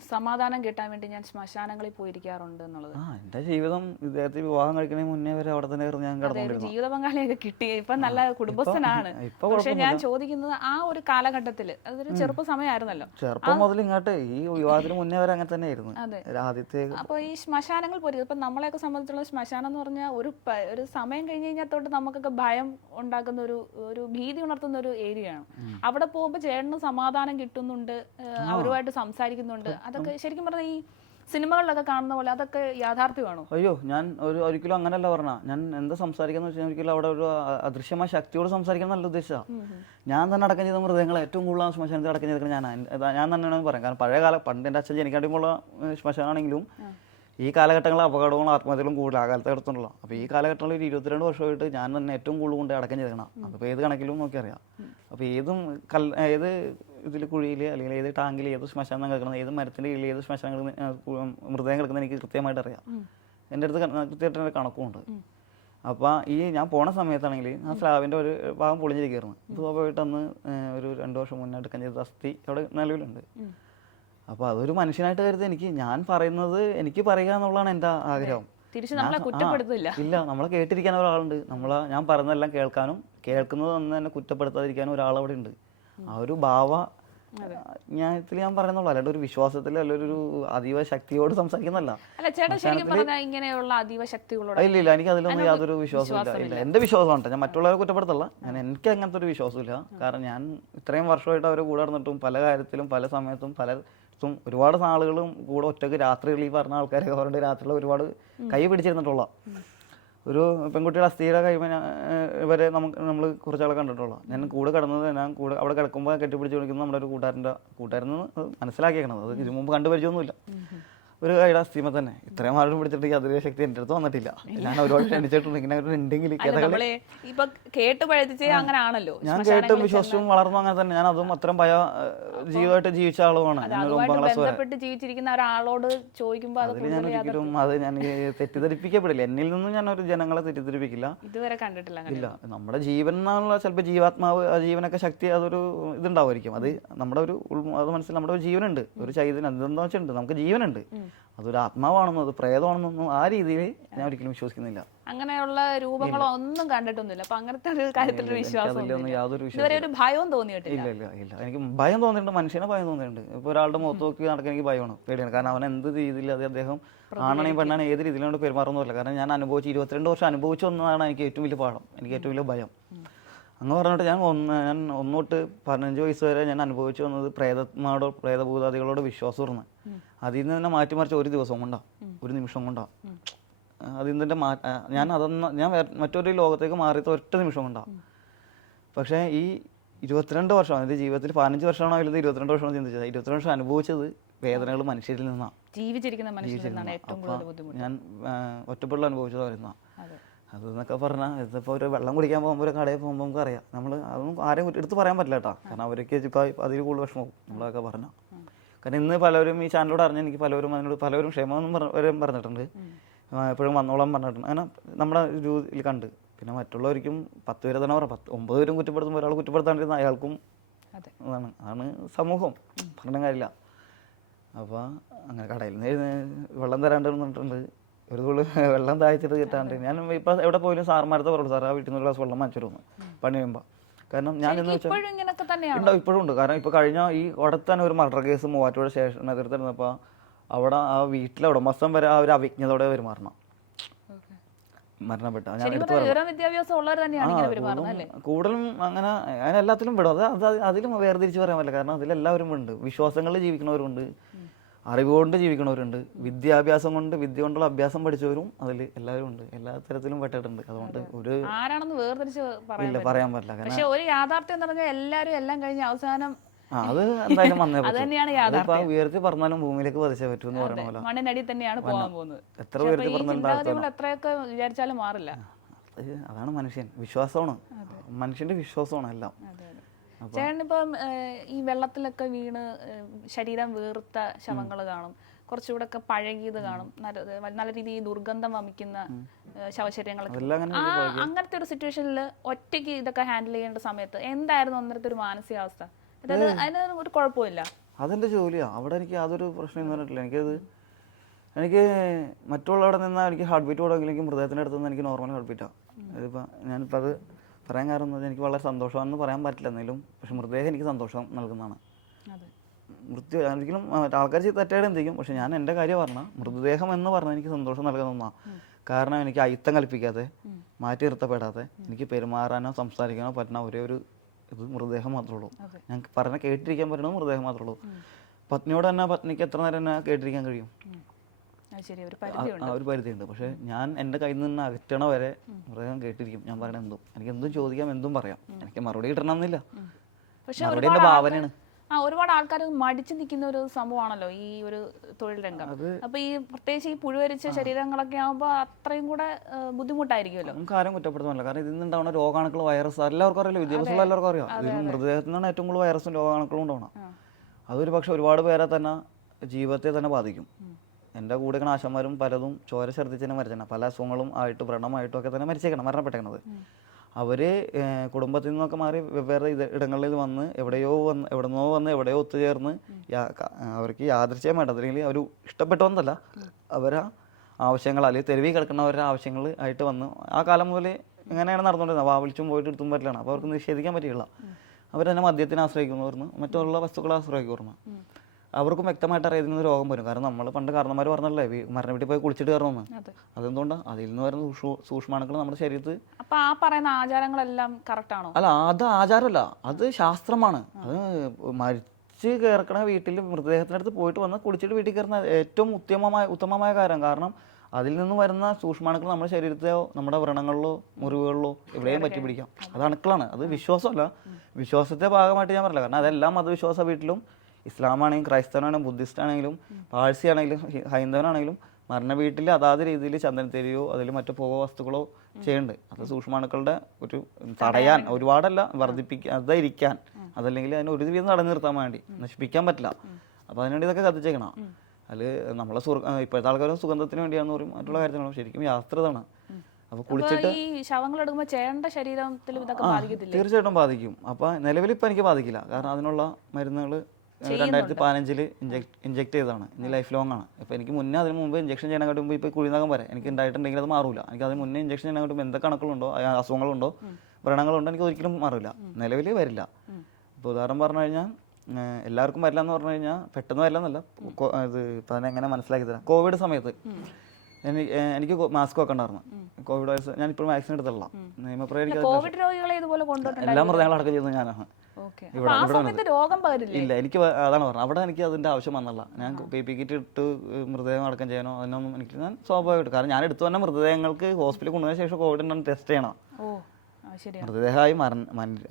സമാധാനം കിട്ടാൻ വേണ്ടി ഞാൻ ശ്മശാനങ്ങളിൽ പോയിരിക്കാറുണ്ട് എന്നുള്ളത്. ആ എന്റെ ജീവിതം ഇദ്ദേഹത്തെ വിവാഹം കഴിക്കുന്നതിന് മുന്നേ വരെ അവിടെ തന്നെ ആയിരുന്നു ഞാൻ അതെ, ഒരു കിടന്നുകൊണ്ടിരുന്നത് ജീവിത പങ്കാളിയൊക്കെ കിട്ടി. ഇപ്പൊ നല്ല കുടുംബസ്ഥനാണ്. ഇപ്പൊ പക്ഷെ ഞാൻ ചോദിക്കുന്നത് ആ ഒരു കാലഘട്ടത്തിൽ അതൊരു ചെറുപ്പ സമയമായിരുന്നല്ലോ. ചെറുപ്പം മുതൽ ഇങ്ങോട്ട് ഈ വിവാഹത്തിന് മുന്നേ വരെ അങ്ങനെ തന്നെ ആയിരുന്നു. അതെ. ആദ്യത്തെ അപ്പോൾ ഈ ശ്മശാനങ്ങൾ പോയി ഇപ്പം നമ്മളെയൊക്കെ സംബന്ധിച്ചുള്ള ശ്മശാനം എന്ന് പറഞ്ഞാൽ ഒരു പ- ഒരു സമയം കഴിഞ്ഞ് കഴിഞ്ഞാൽ തൊട്ട് നമുക്കൊക്കെ ഭയം ഉണ്ടാക്കുന്ന ഒരു ഒരു ഭീതി ഉണർത്തുന്ന ഒരു ഏരിയയാണ്. അവിടെ പോകുമ്പോൾ ചേട്ടന് സമാധാനം കിട്ടുന്നുണ്ട് ഏഹ് അവരുമായിട്ട് സംസാരിക്കുന്നുണ്ട്. അതൊക്കെ ശരിക്കും പറഞ്ഞാൽ ഈ സിനിമകളിലൊക്കെ കാണുന്ന പോലെ അതൊക്കെ യാഥാർത്ഥ്യമാണോ? അയ്യോ ഞാൻ ഒരു ഒരിക്കലും അങ്ങനെയല്ല പറഞ്ഞ. ഞാൻ എന്താ സംസാരിക്കാന്ന് വെച്ചാൽ ഒരിക്കലും അവിടെ ഒരു അദൃശ്യമായ ശക്തിയോട് സംസാരിക്കാൻ നല്ല ഉദ്ദേശമാണ് ഞാൻ തന്നെ അടക്കം ചെയ്ത മൃതങ്ങൾ ഏറ്റവും കൂടുതൽ ശ്മശാനത്തിൽ അടക്കം ചെയ്തിരിക്കുന്നത് ഞാൻ ഞാൻ തന്നെയാണ് പറയാം. കാരണം പഴയ കാലം പണ്ട് എന്റെ അച്ഛൻ ജനിക്കാണ്ടുമുള്ള ശ്മശാനാണെങ്കിലും ഈ കാലഘട്ടങ്ങളിൽ അപകടങ്ങളും ആത്മഹത്യകളും കൂടുതൽ ആ കാലത്ത് കിടത്തുണ്ടല്ലോ അപ്പോൾ ഈ കാലഘട്ടങ്ങളിൽ ഒരു ഇരുപത്തിരണ്ട് വർഷമായിട്ട് ഞാൻ തന്നെ ഏറ്റവും കൂടുതൽ കൊണ്ട് അടക്കം ചെയ്തേക്കണം. അതിപ്പോൾ ഏത് കണക്കിലും നോക്കിയറിയാം. അപ്പോൾ ഏതും കൽ ഏത് ഇതിൽ കുഴിയിൽ അല്ലെങ്കിൽ ഏത് ടാങ്കിൽ ഏത് ശ്മശാനം കിടക്കുന്നത് ഏത് മരത്തിന്റെ കീഴിൽ ഏത് ശ്മശാനം കിടക്കുന്ന മൃതദേഹം കിടക്കുന്നത് എനിക്ക് കൃത്യമായിട്ട് അറിയാം. എന്റെ അടുത്ത് കൃത്യമായിട്ട് എന്റെ കണക്കുമുണ്ട്. അപ്പോൾ ഈ ഞാൻ പോണ സമയത്താണെങ്കിൽ ആ സ്ലാബിന്റെ ഒരു ഭാഗം പൊളിഞ്ഞിരിക്കുകയായിരുന്നു. സ്വാഭാവികമായിട്ട് അന്ന് ഒരു രണ്ട് വർഷം മുന്നേ എടുക്കാൻ ചെയ്ത അസ്ഥി അവിടെ നിലവിലുണ്ട്. അപ്പോൾ അതൊരു മനുഷ്യനായിട്ട് കരുതി എനിക്ക് ഞാൻ പറയുന്നത് എനിക്ക് പറയുക എന്നുള്ളതാണ് എന്റെ ആഗ്രഹം. ഇല്ല നമ്മളെ കേട്ടിരിക്കാൻ ഒരാളുണ്ട്. നമ്മളെ ഞാൻ പറയുന്നതെല്ലാം കേൾക്കാനും കേൾക്കുന്നത് ഒന്ന് തന്നെ കുറ്റപ്പെടുത്താതിരിക്കാനും അവിടെ ഉണ്ട്. ആ ഒരു ഭാവ ഞാൻ ഇതിൽ ഞാൻ പറയുന്നുള്ളൂ അല്ലാണ്ട് ഒരു വിശ്വാസത്തിൽ അല്ലെങ്കിൽ ഒരു അതീവ ശക്തിയോട് സംസാരിക്കുന്നല്ല ഇങ്ങനെയുള്ള അതീവ ശക്തികളോട് ഇല്ല ഇല്ല എനിക്ക് അതിലൊന്നും യാതൊരു വിശ്വാസമില്ല. ഇല്ല എന്റെ വിശ്വാസമാണ് ഞാൻ മറ്റുള്ളവരെ കുറ്റപ്പെടുത്തല്ല. ഞാൻ എനിക്ക് അങ്ങനത്തെ ഒരു വിശ്വാസമില്ല കാരണം ഞാൻ ഇത്രയും വർഷമായിട്ട് അവരെ കൂടെ നടന്നിട്ടും പല കാര്യത്തിലും പല സമയത്തും പല ഒരുപാട് നാളുകളും കൂടെ ഒറ്റയ്ക്ക് രാത്രികൾ ഈ പറഞ്ഞ ആൾക്കാരൊക്കെ അവരുടെ രാത്രികൾ ഒരുപാട് കൈ പിടിച്ചിരുന്നിട്ടുള്ള ഒരു പെൺകുട്ടിയുടെ അസ്ഥിയുടെ കൈമ ഇവരെ നമുക്ക് നമ്മൾ കുറച്ചാളെ കണ്ടിട്ടുള്ളൂ. ഞാൻ കൂടെ കിടന്നത് ഞാൻ കൂടെ അവിടെ കിടക്കുമ്പോൾ കെട്ടിപ്പിടിച്ച് വിളിക്കുന്നത് നമ്മുടെ ഒരു കൂട്ടുകാരന്റെ കൂട്ടുകാരൻ മനസ്സിലാക്കിയേക്കണത്. അത് ഇതിനു മുമ്പ് കണ്ടു പരിചയമൊന്നുമില്ല ഒരു കൈയുടെ അസ്ഥിമ തന്നെ. ഇത്രയും ആളും പിടിച്ചിട്ട് യാതൊരു ശക്തി എന്റെ അടുത്ത് വന്നിട്ടില്ല. ഞാൻ ഒരുപാട് ക്ഷണിച്ചിട്ടുണ്ട്. ഇങ്ങനെ ഉണ്ടെങ്കിൽ കഥകളി ഇപ്പൊ കേട്ട് ഞാൻ കേട്ടും വിശ്വസിച്ചും വളർന്നു അങ്ങനെ തന്നെ. ഞാൻ അതും അത്രയും ഭയ ജീവിതമായിട്ട് ജീവിച്ച ആളുമാണ്. ബന്ധപ്പെട്ട് ജീവിച്ചിരിക്കുന്ന ഒരാളോട് ചോദിക്കുമ്പോൾ അതിൽ ഞാൻ ഒരിക്കലും അത് ഞാൻ തെറ്റിദ്ധരിപ്പിക്കപ്പെടില്ല. എന്നിൽ നിന്നും ഞാൻ ഒരു ജനങ്ങളെ തെറ്റിദ്ധരിപ്പിക്കില്ല. ഇതുവരെ കണ്ടിട്ടില്ല ഇല്ല. നമ്മുടെ ജീവൻ എന്നുള്ള ചിലപ്പോൾ ജീവാത്മാവ് ആ ജീവനൊക്കെ ശക്തി അതൊരു ഇതുണ്ടാവുമായിരിക്കും. അത് നമ്മുടെ ഒരു അത് മനസ്സിൽ നമ്മുടെ ഒരു ജീവനുണ്ട്. ഒരു ചൈതന്യം. അതെന്താ വെച്ചിട്ടുണ്ട് നമുക്ക് ജീവനുണ്ട്. അതൊരു ആത്മാവാണെന്നോ അത് പ്രേതമാണെന്നൊന്നും ആ രീതിയിൽ ഞാൻ ഒരിക്കലും വിശ്വസിക്കുന്നില്ല. അങ്ങനെയുള്ള രൂപങ്ങളോ ഒന്നും കണ്ടിട്ടൊന്നുമില്ല. അപ്പൊ അങ്ങനത്തെ ഒരു കാര്യത്തിലൊരു വിശ്വാസം ഇതുവരെ ഒരു ഭയവും തോന്നിയിട്ടില്ല. ഇല്ല ഇല്ല ഇല്ല. എനിക്ക് ഭയം തോന്നിയിട്ടുണ്ട് മനുഷ്യനെ ഭയം തോന്നിയിട്ടുണ്ട്. ഇപ്പൊ ഒരാളുടെ മുഖത്ത് നോക്കി നടക്കാൻ എനിക്ക് ഭയമാണ് പേടിയാണ്. കാരണം അവൻ എന്ത് രീതിയിൽ അത് അദ്ദേഹം ആണാണെങ്കിൽ പെണ്ണാണ് ഏത് രീതിയിലാണ് പെരുമാറുന്നില്ല കാരണം ഞാൻ അനുഭവിച്ച് ഇരുപത്തിരണ്ട് വർഷം അനുഭവിച്ചു വന്നതാണ് എനിക്ക് ഏറ്റവും വലിയ പാഠം. എനിക്ക് ഏറ്റവും വലിയ ഭയം. അങ്ങ് പറഞ്ഞിട്ട് ഞാൻ ഒന്ന് ഞാൻ ഒന്നോട്ട് പതിനഞ്ച് വയസ്സ് വരെ ഞാൻ അനുഭവിച്ചു വന്നത് പ്രേതമാടോ പ്രേതഭൂതാദികളോട് വിശ്വാസം ഇരുന്ന് അതിൽ നിന്ന് തന്നെ മാറ്റിമറിച്ച ഒരു ദിവസം കൊണ്ടാ ഒരു നിമിഷം കൊണ്ടാ. അതിൽ നിന്ന് തന്നെ മാ ഞാൻ അതൊന്ന് ഞാൻ മറ്റൊരു ലോകത്തേക്ക് മാറിയത് ഒറ്റ നിമിഷം കൊണ്ടാണ് പക്ഷേ ഈ ഇരുപത്തിരണ്ട് വർഷം എന്റെ ജീവിതത്തിൽ പതിനഞ്ച് വർഷമാണോ അല്ലെങ്കിൽ ഇരുപത്തിരണ്ട് വർഷമാണോ ചിന്തിച്ചത്? ഇരുപത്തിരണ്ട് വർഷം അനുഭവിച്ചത് വേദനകൾ മനുഷ്യരിൽ നിന്നാണ് ജീവിച്ചിരിക്കുന്ന ഞാൻ ഒറ്റപ്പെടൽ അനുഭവിച്ചത് വരുന്ന അതെ അതെന്നൊക്കെ പറഞ്ഞാൽ ഇതിപ്പോൾ ഒരു വെള്ളം കുടിക്കാൻ പോകുമ്പോൾ ഒരു കടയിൽ പോകുമ്പോൾ നമുക്ക് അറിയാം. നമ്മൾ അതൊന്നും ആരെയും എടുത്ത് പറയാൻ പറ്റില്ല കേട്ടോ. കാരണം അവരൊക്കെ ഇപ്പോൾ അതിൽ കൂടുതൽ വിഷമവും നമ്മളൊക്കെ പറഞ്ഞാൽ കാരണം ഇന്ന് പലരും ഈ ചാനലോട് അറിഞ്ഞ എനിക്ക് പലരും അതിനോട് പലരും ക്ഷമമെന്നും പറഞ്ഞവരും പറഞ്ഞിട്ടുണ്ട്. എപ്പോഴും വന്നോളാൻ പറഞ്ഞിട്ടുണ്ട്. അങ്ങനെ നമ്മുടെ ഒരു ഇതിൽ കണ്ട്. പിന്നെ മറ്റുള്ളവർക്കും പത്ത് പേരെ തന്നെ പറയാം പത്ത് ഒമ്പത് പേരും കുറ്റപ്പെടുത്തുമ്പോൾ ഒരാൾ കുറ്റപ്പെടുത്താണ്ടിരുന്ന അയാൾക്കും അതെ. അതാണ്. അതാണ് സമൂഹം. പറഞ്ഞ കാര്യമില്ല. അപ്പോൾ അങ്ങനെ കടയിൽ നിന്ന് വെള്ളം തരാണ്ട് നിന്നിട്ടുണ്ട് ഒരു തുള്ളി വെള്ളം താഴ്ത്തിട്ട് കിട്ടാണ്ട്. ഞാൻ ഇപ്പം എവിടെ പോയാലും സാർമാരത്തെ പറയുള്ളൂ സാർ ആ വീട്ടിൽ നിന്ന് ഒരു ഗ്ലാസ് വെള്ളം മാറ്റിരുന്നു പണി ചെയ്യുമ്പോൾ കാരണം ഞാൻ എന്ന് വെച്ചാൽ ഉണ്ടാവും ഇപ്പോഴും ഉണ്ട്. കാരണം ഇപ്പോൾ കഴിഞ്ഞ ഈ ഉടത്തന്നെ തന്നെ ഒരു മർഡർ കേസ് മൂവാറ്റുപുഴ സ്റ്റേഷൻ എതിർത്തിരുന്നപ്പോൾ അവിടെ ആ വീട്ടിലെ ഉടമസ്ഥൻ വരെ ആ ഒരു അവിജ്ഞതയോടെ പെരുമാറണം മരണപ്പെട്ട. ഞാൻ കൂടുതലും അങ്ങനെ അങ്ങനെ എല്ലാത്തിലും വിടും അത് അത് അതിലും വേർതിരിച്ച് പറയാൻ പറ്റില്ല. കാരണം അതിലെല്ലാവരും ഉണ്ട്. വിശ്വാസങ്ങളിൽ ജീവിക്കുന്നവരുണ്ട് അറിവ് ജീവിക്കണവരുണ്ട് ജീവിക്കുന്നവരുണ്ട്. വിദ്യാഭ്യാസം കൊണ്ട് വിദ്യ കൊണ്ടുള്ള അഭ്യാസം പഠിച്ചവരും അതിൽ എല്ലാവരും ഉണ്ട്. എല്ലാ തരത്തിലും പെട്ടിട്ടുണ്ട്. അതുകൊണ്ട് ഒരു ആരാണെന്ന് വേർതിരിച്ച് പറയാൻ ഇല്ല പറയാൻ പറ്റില്ല. പക്ഷെ ഒരു യാഥാർത്ഥ്യം എന്ന് പറഞ്ഞാൽ എല്ലാവരും എല്ലാം കഴിഞ്ഞ് അവസാനം അത് എന്തായാലും വന്നേ അതിപ്പോ ഉയർത്തി പറഞ്ഞാലും ഭൂമിയിലേക്ക് പതിച്ചേ പറ്റൂ എന്ന് പറയുന്ന പോലെ. മണ്ണിനടി തന്നെയാണ് പോകാൻ പോകുന്നത്. എത്ര ഉയർത്തി പറഞ്ഞാലും എത്രയൊക്കെ വിചാരിച്ചാലും മാറില്ല. അതാണ് മനുഷ്യൻ. വിശ്വാസമാണ്. മനുഷ്യന്റെ വിശ്വാസമാണ് എല്ലാം. ചേട്ടനിപ്പം ഈ വെള്ളത്തിലൊക്കെ വീണ് ശരീരം വീർത്ത ശവങ്ങൾ കാണും. കുറച്ചുകൂടെ ഒക്കെ പഴകിയത് കാണും. നല്ല രീതിയിൽ ദുർഗന്ധം വമിക്കുന്ന ശവശരീരങ്ങളൊക്കെ. അങ്ങനത്തെ ഒരു സിറ്റുവേഷനിൽ ഒറ്റയ്ക്ക് ഇതൊക്കെ ഹാൻഡിൽ ചെയ്യേണ്ട സമയത്ത് എന്തായിരുന്നു അന്നേരത്തെ ഒരു മാനസികാവസ്ഥ? അതായത് അതിന് ഒരു കുഴപ്പമില്ല അതെന്റെ ജോലിയാ. അവിടെ എനിക്ക് യാതൊരു പ്രശ്നം പറഞ്ഞിട്ടില്ല എനിക്കത് എനിക്ക് മറ്റുള്ളവിടെ നിന്നാൽ എനിക്ക് ഹാർട്ട് ബീറ്റ് കൂടെങ്കിൽ എനിക്ക് അടുത്ത് നിന്ന് എനിക്ക് നോർമൽ ഹാർട്ട് ബീറ്റാണ് ഇതിപ്പോൾ ഞാനിപ്പോൾ അത് പറയാൻ കാരണം എന്ന് എനിക്ക് വളരെ സന്തോഷമാണെന്ന് പറയാൻ പറ്റില്ല. എന്നാലും പക്ഷെ മൃതദേഹം എനിക്ക് സന്തോഷം നൽകുന്നതാണ്. മൃത്യു ഒരിക്കലും ആൾക്കാർ തെറ്റായിട്ട് എന്തെങ്കിലും പക്ഷെ ഞാൻ എന്റെ കാര്യം പറഞ്ഞാൽ മൃതദേഹം എന്ന് പറഞ്ഞാൽ എനിക്ക് സന്തോഷം നൽകുന്ന ഒന്നാണ് കാരണം എനിക്ക് അയിത്തം കൽപ്പിക്കാതെ മാറ്റി നിർത്തപ്പെടാതെ എനിക്ക് പെരുമാറാനോ സംസാരിക്കാനോ പറ്റുന്ന ഒരേ ഒരു ഇത് മൃതദേഹം മാത്രമേ ഉള്ളൂ. ഞാൻ പറഞ്ഞ കേട്ടിരിക്കാൻ പറ്റുന്നത് മൃതദേഹം മാത്രമേ ഉള്ളൂ. പത്നിയോട് തന്നെ പത്നിക്ക് എത്ര നേരം തന്നെ കേട്ടിരിക്കാൻ കഴിയും? ആ- ഒരു പരിധിയുണ്ട്. പക്ഷെ ഞാൻ എന്റെ കയ്യിൽ നിന്ന് അകറ്റണ വരെ മൃഗം കേട്ടിരിക്കും. ഞാൻ പറയണ എന്തും. എനിക്ക് എന്തും ചോദിക്കാം എന്തും പറയാം. എനിക്ക് മറുപടി കിട്ടണമെന്നില്ല. പക്ഷെ മറുപടി എന്റെ ഭാവനയാണ്. ആ ഒരുപാട് ആൾക്കാർ മടിച്ചു നിൽക്കുന്ന ഒരു സംഭവമാണല്ലോ ഈ ഒരു തൊഴിൽ രംഗം. അപ്പൊ ഈ പ്രത്യേകിച്ച് ഈ പുഴുവരിച്ച ശരീരങ്ങളൊക്കെ ആകുമ്പോൾ അത്രയും കൂടെ ബുദ്ധിമുട്ടായിരിക്കുമല്ലോ. നമുക്ക് ആരും കുറ്റപ്പെടുത്തുന്നില്ല കാരണം ഇതിൽ നിന്നുണ്ടാവുന്ന രോഗാണുക്കൾ വൈറസ് എല്ലാവർക്കും അറിയില്ല വിദ്യാഭ്യാസമുള്ള എല്ലാവർക്കും അറിയാം. ഇതിന് മൃതദേഹത്തിൽ നിന്നാണ് ഏറ്റവും കൂടുതൽ വൈറസും രോഗാണുക്കളും ഉണ്ടാവണം. അതൊരു പക്ഷെ ഒരുപാട് പേരെ തന്നെ ജീവിതത്തെ തന്നെ ബാധിക്കും. എന്റെ കൂടെ ഇരിക്കുന്ന ആശന്മാരും പലതും ചോര ഛർദ്ദിച്ചതിനെ മരിച്ചാണ് പല അസുഖങ്ങളും ആയിട്ട് വ്രണമായിട്ടും ഒക്കെ തന്നെ മരിച്ചേക്കണം മരണപ്പെട്ടേക്കണത്. അവർ കുടുംബത്തിൽ നിന്നൊക്കെ മാറി വെവ്വേറെ ഇത് ഇടങ്ങളിൽ വന്ന് എവിടെയോ വന്ന് എവിടെന്നോ വന്ന് എവിടെയോ ഒത്തുചേർന്ന് അവർക്ക് യാദൃശ്യം യാദൃശ്യമായിട്ട് അല്ലെങ്കിൽ അവർ ഇഷ്ടപ്പെട്ടൊന്നല്ല അവരാ ആവശ്യങ്ങൾ അല്ലെങ്കിൽ തെരുവിൽ കിടക്കുന്നവരുടെ ആവശ്യങ്ങൾ ആയിട്ട് വന്ന് ആ കാലം മുതൽ ഇങ്ങനെയാണ് നടന്നുകൊണ്ടിരുന്നത്. വാവിളിച്ചും പോയിട്ട് എടുത്തും പറ്റില്ലാണ് അപ്പോൾ അവർക്ക് നിഷേധിക്കാൻ പറ്റില്ല അവർ തന്നെ മദ്യത്തിനെ ആശ്രയിക്കുന്നവരുന്നു മറ്റുള്ള വസ്തുക്കളെ ആശ്രയിക്കുന്നവരുന്നു അവർക്കും വ്യക്തമായിട്ട് അറിയുന്ന രോഗം വരും കാരണം നമ്മൾ പണ്ട് കാരണന്മാർ പറഞ്ഞല്ലേ മരണ വീട്ടിൽ പോയി കുളിച്ചിട്ട് കയറണമെന്ന് അതെ. അതെന്തുകൊണ്ടാണ് അതിൽ നിന്ന് വരുന്ന സൂക്ഷ്മ- സൂക്ഷ്മാണുക്കൾ നമ്മുടെ ശരീരത്തിൽ അപ്പൊ ആ പറയുന്ന ആചാരങ്ങളെല്ലാം കറക്റ്റ് ആണോ? അല്ല അത് ആചാരമല്ല. അത് ശാസ്ത്രമാണ്. അത് മരിച്ച് കയറക്കണ വീട്ടിൽ മൃതദേഹത്തിനടുത്ത് പോയിട്ട് വന്ന് കുളിച്ചിട്ട് വീട്ടിൽ കയറുന്ന ഏറ്റവും ഉത്തമമായ ഉത്തമമായ കാര്യം. കാരണം അതിൽ നിന്ന് വരുന്ന സൂക്ഷ്മാണുക്കൾ നമ്മുടെ ശരീരത്തെയോ നമ്മുടെ വ്രണങ്ങളിലോ മുറിവുകളിലോ എവിടെയും പറ്റി പിടിക്കാം അത് അണുക്കളാണ്. അത് വിശ്വാസമല്ല. വിശ്വാസത്തെ ഭാഗമായിട്ട് ഞാൻ പറയില്ല കാരണം അതെല്ലാം മതവിശ്വാസ വീട്ടിലും ഇസ്ലാമാണെങ്കിലും ക്രൈസ്തവനാണെങ്കിലും ബുദ്ധിസ്റ്റ് ആണെങ്കിലും പാഴ്സി ആണെങ്കിലും ഹൈന്ദവനാണെങ്കിലും മരണ വീട്ടിൽ അതാത് രീതിയിൽ ചന്ദനത്തേരിയോ അതിൽ മറ്റു പുക വസ്തുക്കളോ ചെയ്യുന്നുണ്ട് അത് സൂക്ഷ്മാണുക്കളുടെ ഒരു തടയാൻ ഒരുപാടല്ല വർദ്ധിപ്പിക്കാൻ ഇരിക്കാൻ അതല്ലെങ്കിൽ അതിന് ഒരു വീതം തടഞ്ഞു നിർത്താൻ വേണ്ടി. നശിപ്പിക്കാൻ പറ്റില്ല. അപ്പോൾ അതിനുവേണ്ടി ഇതൊക്കെ കത്തിച്ചേക്കണം. അതിൽ നമ്മളെ സുർ ഇപ്പോഴത്തെ ആൾക്കാരും സുഗന്ധത്തിന് വേണ്ടിയാന്ന് പറയും. മറ്റുള്ള കാര്യത്തിനാണ്. ശരിക്കും യാത്രതാണ് അപ്പോൾ അപ്പൊ കുളിച്ചിട്ട് ഈ ശവങ്ങൾ എടുക്കുമ്പോൾ ചേണ്ട ബാധിക്കത്തില്ലേ? തീർച്ചയായിട്ടും ബാധിക്കും. അപ്പോൾ നിലവിൽ ഇപ്പം എനിക്ക് ബാധിക്കില്ല. കാരണം അതിനുള്ള മരുന്നുകൾ രണ്ടായിരത്തി പതിനഞ്ചിൽ ഇഞ്ചെക്ട് ഇഞ്ചെക്ട് ചെയ്തതാണ്. ഇനി ലൈഫ് ലോങ് ആണ്. ഇപ്പോൾ എനിക്ക് മുന്നേ അതിന് മുമ്പ് ഇഞ്ചക്ഷൻ ചെയ്യണക്കാട്ട് മുമ്പ് ഇപ്പോൾ കുഴിനാകം വരെ. എനിക്ക് ഉണ്ടായിട്ടുണ്ടെങ്കിൽ അത് മാറില്ല എനിക്ക് അതിന് മുന്നേ ഇഞ്ചക്ഷൻ ചെയ്യണക്കാട്ട് എന്തൊക്കെ കണക്കുകളുണ്ടോ അസുഖങ്ങളുണ്ടോ വ്രണങ്ങളുണ്ടോ എനിക്ക് ഒരിക്കലും മാറില്ല നിലവിൽ വരില്ല. ഇപ്പോൾ ഉദാഹരണം പറഞ്ഞു കഴിഞ്ഞാൽ എല്ലാവർക്കും വരില്ല എന്ന് പറഞ്ഞു കഴിഞ്ഞാൽ പെട്ടെന്ന് വരില്ല എന്നല്ല ഇത് ഇപ്പം അതിനെങ്ങനെ മനസ്സിലാക്കി തരാം കോവിഡ് സമയത്ത് എനിക്ക് മാസ്ക് വെക്കണ്ടായിരുന്നു. കോവിഡ് വൈറസ് ഞാൻ ഇപ്പോൾ വാക്സിൻ എടുത്തില്ല നിയമപ്രകാരം എല്ലാ മൃഗങ്ങളും അടക്കം ചെയ്യുന്നത് ഞാനാണ്. ഇല്ല എനിക്ക് അതാണ് പറഞ്ഞത്. അവിടെ എനിക്ക് അതിന്റെ ആവശ്യം വന്നല്ല ഞാൻ പി പി കിറ്റ് ഇട്ട് മൃതദേഹം അടക്കം ചെയ്യാനോ അതിനൊന്നും എനിക്ക് ഞാൻ സ്വാഭാവികമായിട്ട് കാരണം ഞാൻ എടുത്തു തന്നെ മൃതദേഹങ്ങൾക്ക് ഹോസ്പിറ്റലിൽ കൊണ്ടുവന്ന ശേഷം കോവിഡ് ഉണ്ടെന്ന് ടെസ്റ്റ് ചെയ്യണം. മൃതദേഹമായി മരണ